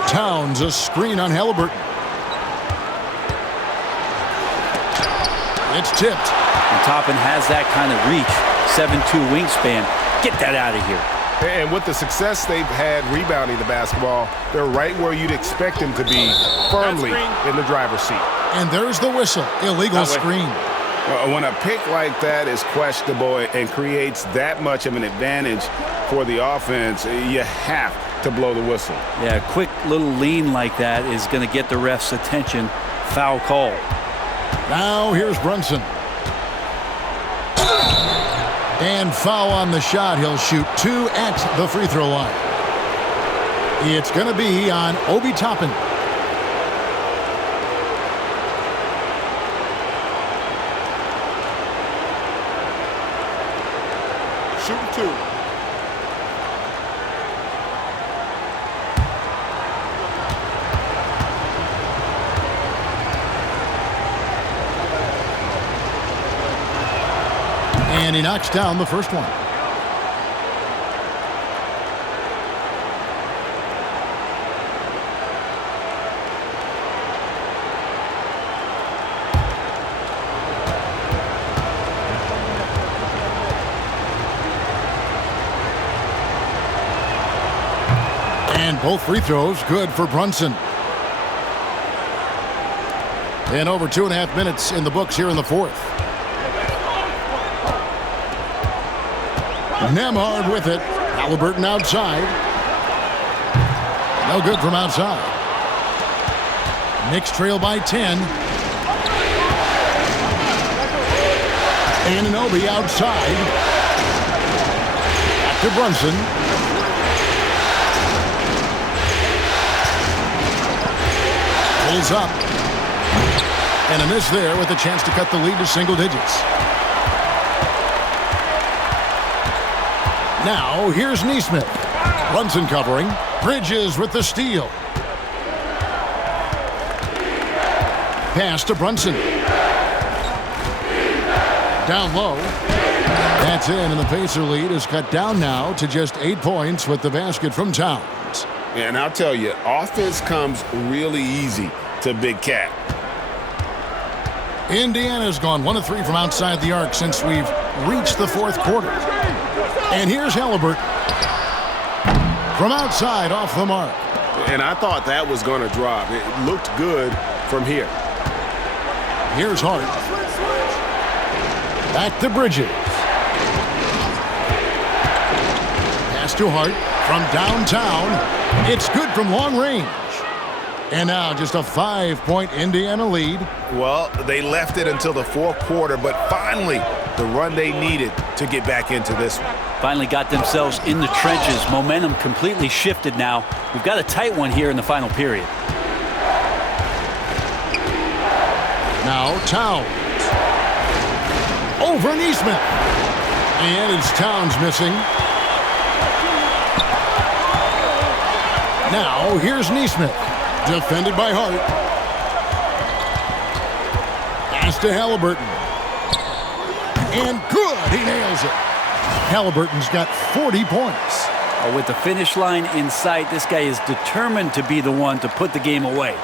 Towns, a screen on Halliburton. It's tipped. And Toppin has that kind of reach. 7'2" wingspan. Get that out of here. And with the success they've had rebounding the basketball, they're right where you'd expect them to be, firmly in the driver's seat. And there's the whistle. Illegal screen. When a pick like that is questionable and creates that much of an advantage for the offense, you have to blow the whistle. Yeah, a quick little lean like that is going to get the ref's attention. Foul call. Now here's Brunson. And foul on the shot. He'll shoot 2 at the free throw line. It's going to be on Obi Toppin. Shooting 2. And he knocks down the first one. And both free throws good for Brunson. And over 2.5 minutes in the books here in the fourth. Nembhard with it. Halliburton outside. No good from outside. Knicks trail by 10. Anunoby outside. Back to Brunson. Pulls up. And a miss there with a chance to cut the lead to single digits. Now, here's Nesmith. Brunson covering. Bridges with the steal. Pass to Brunson. Down low. That's in, and the Pacer lead is cut down now to just 8 points with the basket from Towns. And I'll tell you, offense comes really easy to Big Cat. Indiana's gone 1 of 3 from outside the arc since we've reached the fourth quarter. And here's Halliburton. From outside, off the mark. And I thought that was going to drop. It looked good from here. Here's Hart. Back to Bridges. Pass to Hart from downtown. It's good from long range. And now just a 5-point Indiana lead. Well, they left it until the fourth quarter, but finally the run they needed to get back into this one. Finally got themselves in the trenches. Momentum completely shifted now. We've got a tight one here in the final period. Now Towns. Over Nesmith. And it's Towns missing. Now here's Nesmith. Defended by Hart. Pass to Halliburton. And good. He nails it. Halliburton's got 40 points. With the finish line in sight, this guy is determined to be the one to put the game away.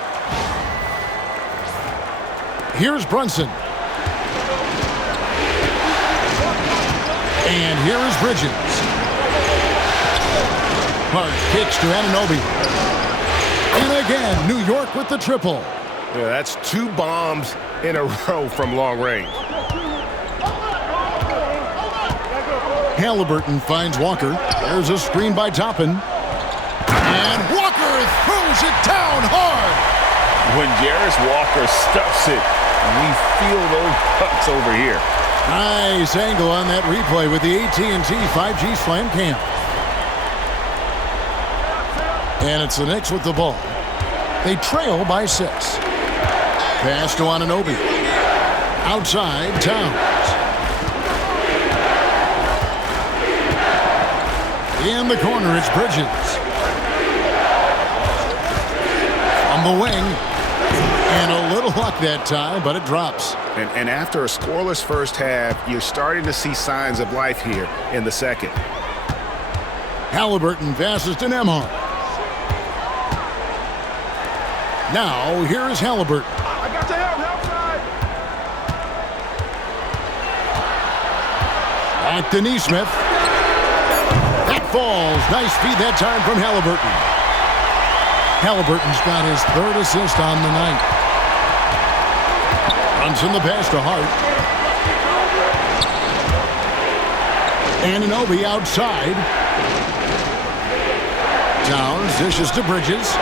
Here's Brunson. And here is Bridges. Hart kicks to Anunoby. And again, New York with the triple. Yeah, that's 2 bombs in a row from long range. Halliburton finds Walker. There's a screen by Toppin. And Walker throws it down hard. When Jarris Walker stuffs it, we feel those cuts over here. Nice angle on that replay with the AT&T 5G Slam Cam. And it's the Knicks with the ball. They trail by 6. Pass to Anunoby. Outside, Towns. In the corner, it's Bridges. From the wing. And a little luck that time, but it drops. And after a scoreless first half, you're starting to see signs of life here in the second. Halliburton passes to Nembhard. Now, here is Halliburton. I got your help side. Back to Neesmith. That falls. Nice feed that time from Halliburton. Halliburton's got his third assist on the night. Brunson the pass to Hart. Anunoby outside. Towns dishes to Bridges.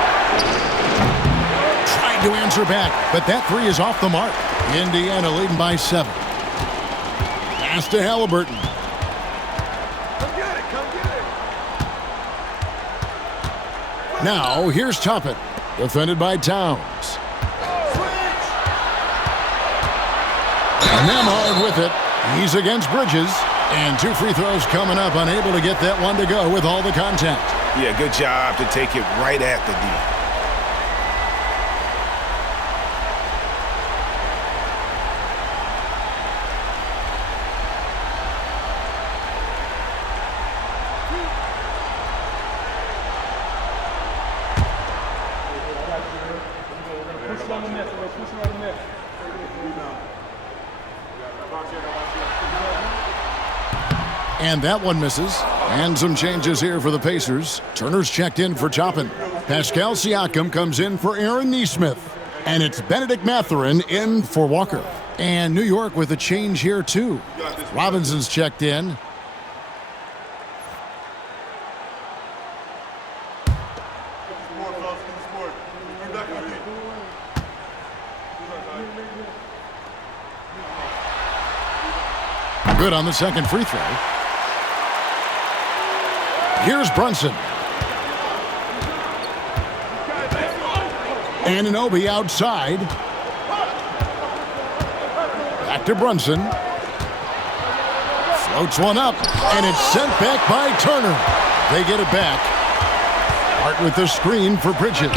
Tried to answer back, but that three is off the mark. Indiana leading by 7. Pass to Halliburton. Now, here's Toppin, defended by Towns. And Nemhard with it. He's against Bridges. And 2 free throws coming up, unable to get that one to go with all the contact. Yeah, good job to take it right at the D. And that one misses. And some changes here for the Pacers. Turner's checked in for Toppin. Pascal Siakam comes in for Aaron Neesmith. And it's Benedict Mathurin in for Walker. And New York with a change here, too. Robinson's checked in. Good on the second free throw. Here's Brunson. Anunoby outside. Back to Brunson. Floats one up, and it's sent back by Turner. They get it back. Hart with the screen for Bridges.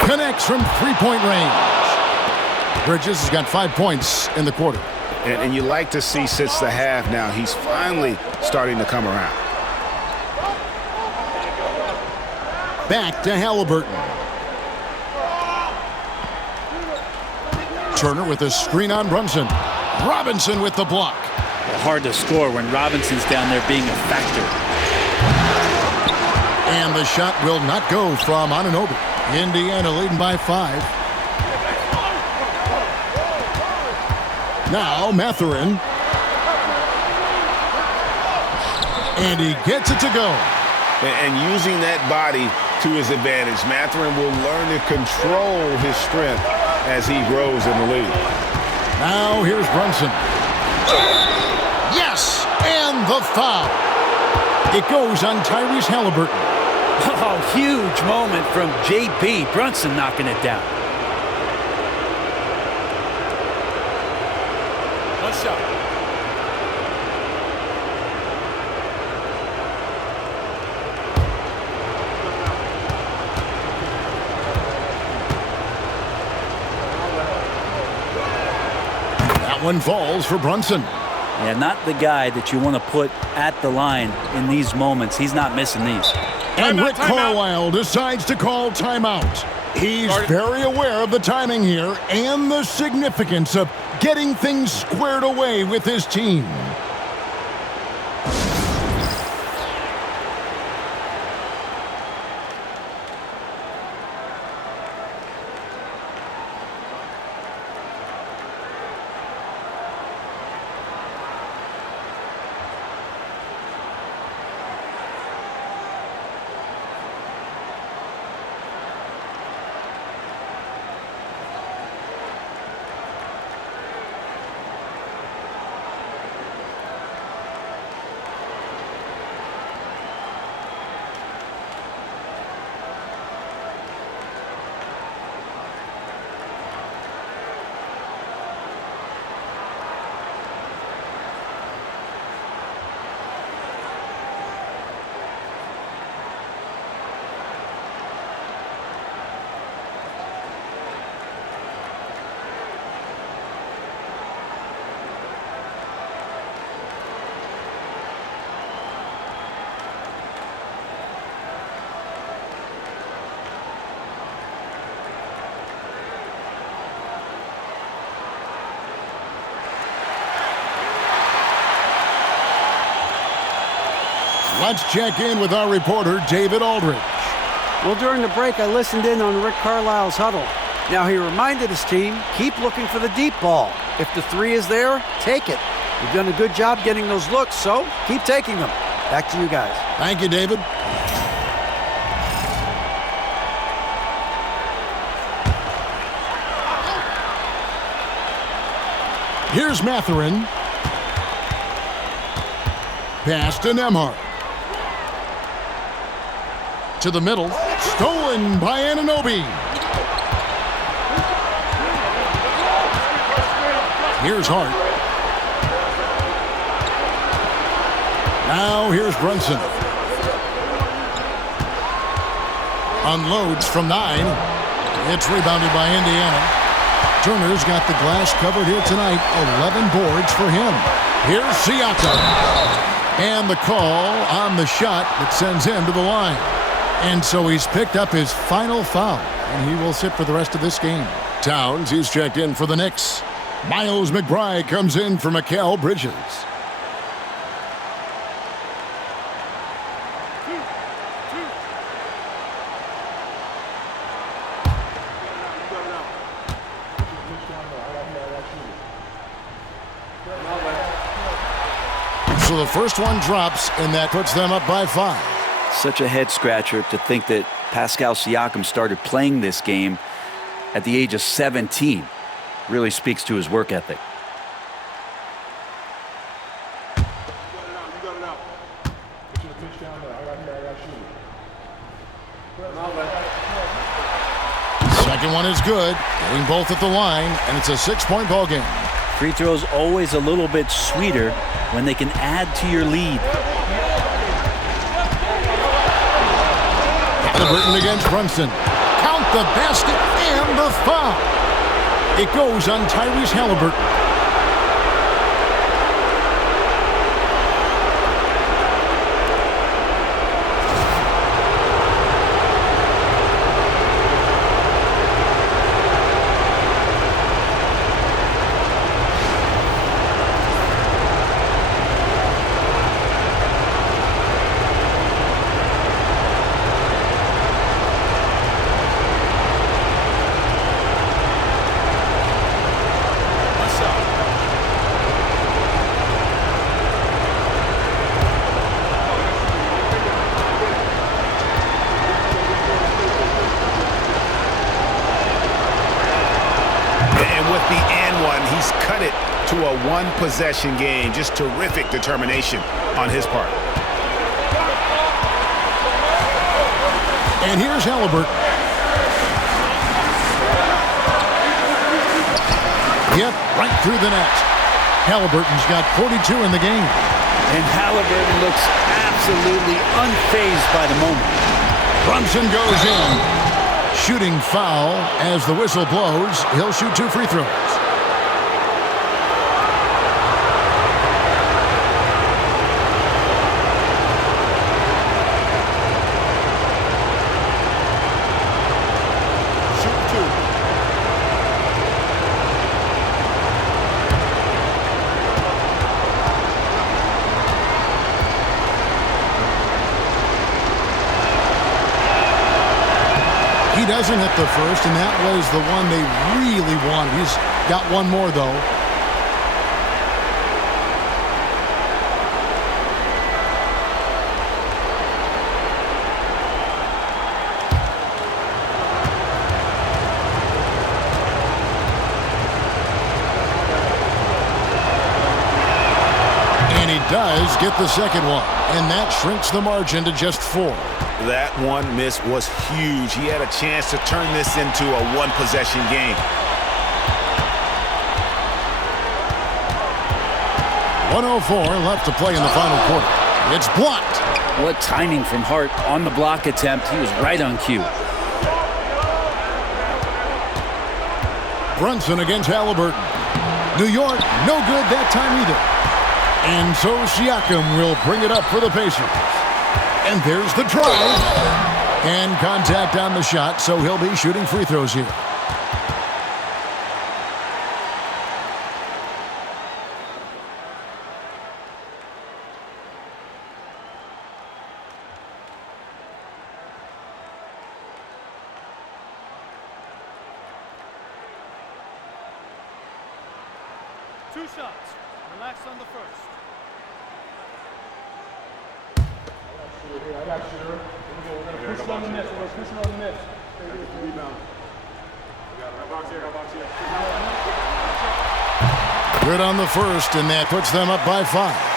Connects from three-point range. Bridges has got 5 points in the quarter. And you like to see since the half now, he's finally starting to come around. Back to Halliburton. Turner with a screen on Brunson. Robinson with the block. Well, hard to score when Robinson's down there being a factor. And the shot will not go from Anunoby. Indiana leading by 5. Now Mathurin. And he gets it to go. And using that body to his advantage, Mathurin will learn to control his strength as he grows in the league. Now here's Brunson. Yes! And the foul. It goes on Tyrese Halliburton. Oh, huge moment from JB. Brunson knocking it down. One shot. That one falls for Brunson. Yeah, not the guy that you want to put at the line in these moments. He's not missing these. And Rick Carlisle decides to call timeout. He's very aware of the timing here and the significance of getting things squared away with his team. Let's check in with our reporter, David Aldridge. Well, during the break, I listened in on Rick Carlisle's huddle. Now, he reminded his team, keep looking for the deep ball. If the three is there, take it. You've done a good job getting those looks, so keep taking them. Back to you guys. Thank you, David. Here's Mathurin. Pass to Nembhard. To the middle. Stolen by Anunoby. Here's Hart. Now here's Brunson. Unloads from 9. It's rebounded by Indiana. Turner's got the glass covered here tonight. 11 boards for him. Here's Siakam. And the call on the shot that sends him to the line. And so he's picked up his final foul, and he will sit for the rest of this game. Towns, he's checked in for the Knicks. Miles McBride comes in for Mikal Bridges. So the first one drops, and that puts them up by 5. Such a head-scratcher to think that Pascal Siakam started playing this game at the age of 17. Really speaks to his work ethic. Second one is good. Getting both at the line, and it's a 6-point ball game. Free throws always a little bit sweeter when they can add to your lead. Halliburton against Brunson. Count the basket and the foul. It goes on Tyrese Halliburton. To a one-possession game. Just terrific determination on his part. And here's Halliburton. Yep, right through the net. Halliburton's got 42 in the game. And Halliburton looks absolutely unfazed by the moment. Brunson goes in. Shooting foul as the whistle blows. He'll shoot 2 free throws. He doesn't hit the first, and that was the one they really wanted. He's got one more, though. And he does get the second one, and that shrinks the margin to just 4. That one miss was huge. He had a chance to turn this into a one-possession game. 1:04 left to play in the final quarter. It's blocked. What timing from Hart on the block attempt. He was right on cue. Brunson against Halliburton. New York, no good that time either. And so Siakam will bring it up for the Pacers. And there's the drive. And contact on the shot, so he'll be shooting free throws here. 2 shots. Relax on the first. I got you. Here we go. We're going to push it on the net. We're going to push it on the net. Rebound. Box here. Good on the first, and that puts them up by 5.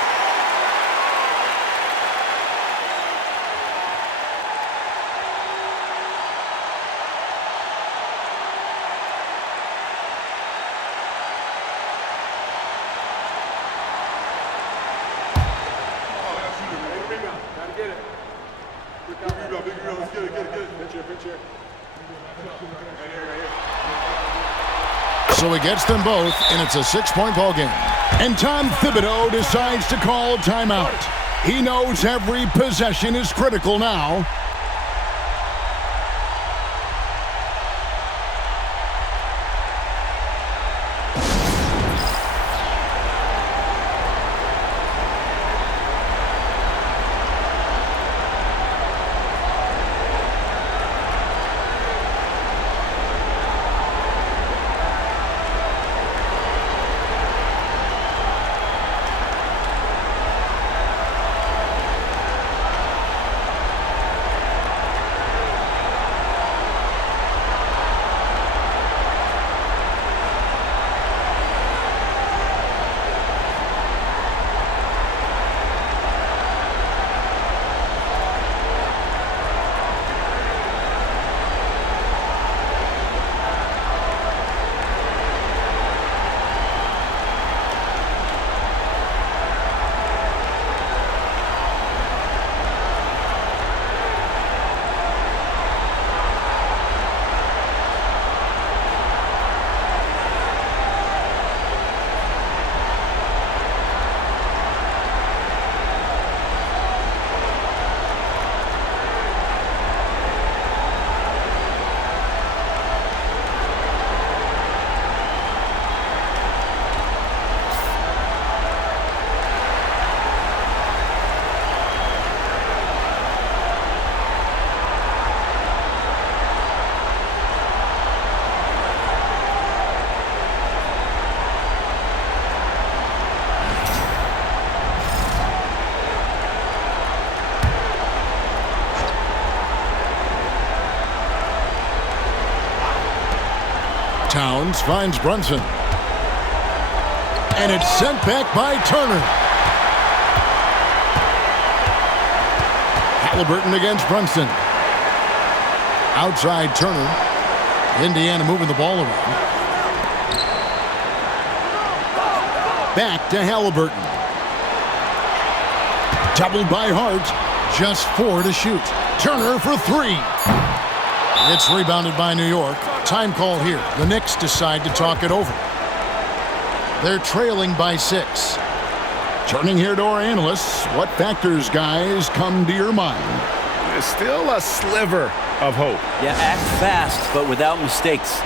So he gets them both, and it's a 6-point ball game. And Tom Thibodeau decides to call timeout. He knows every possession is critical now. Towns finds Brunson. And it's sent back by Turner. Halliburton against Brunson. Outside Turner. Indiana moving the ball around. Back to Halliburton. Doubled by Hart. Just 4 to shoot. Turner for 3. It's rebounded by New York. Time call here. The Knicks decide to talk it over. They're trailing by 6. Turning here to our analysts, what factors, guys, come to your mind? There's still a sliver of hope. Yeah, act fast, but without mistakes.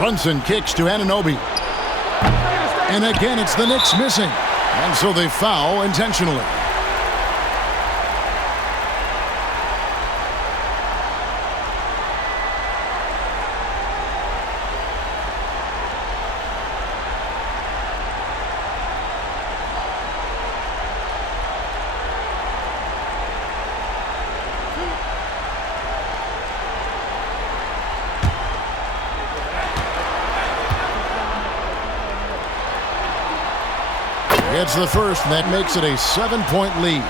Brunson kicks to Anunoby. And again, it's the Knicks missing. And so they foul intentionally. It's the first, and that makes it a 7-point lead.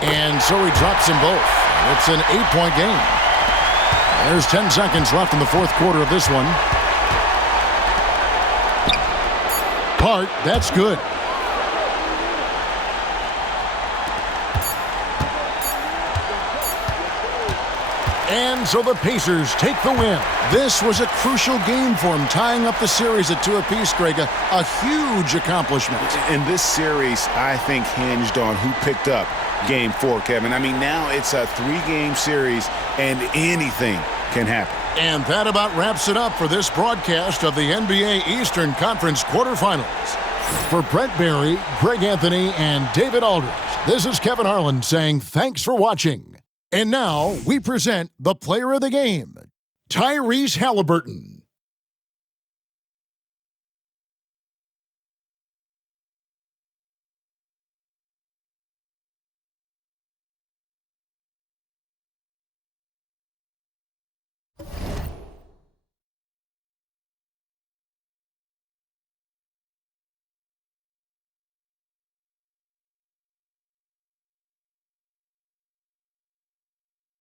And so he drops them both. It's an 8-point game. There's 10 seconds left in the fourth quarter of this one. Hart, that's good. And so the Pacers take the win. This was a crucial game for them, tying up the series at 2 apiece, Greg. A huge accomplishment. And this series, I think, hinged on who picked up Game 4, Kevin. I mean, now it's a 3-game series, and anything can happen. And that about wraps it up for this broadcast of the NBA Eastern Conference Quarterfinals. For Brent Barry, Greg Anthony, and David Aldridge, this is Kevin Harlan saying thanks for watching. And now we present the player of the game, Tyrese Halliburton.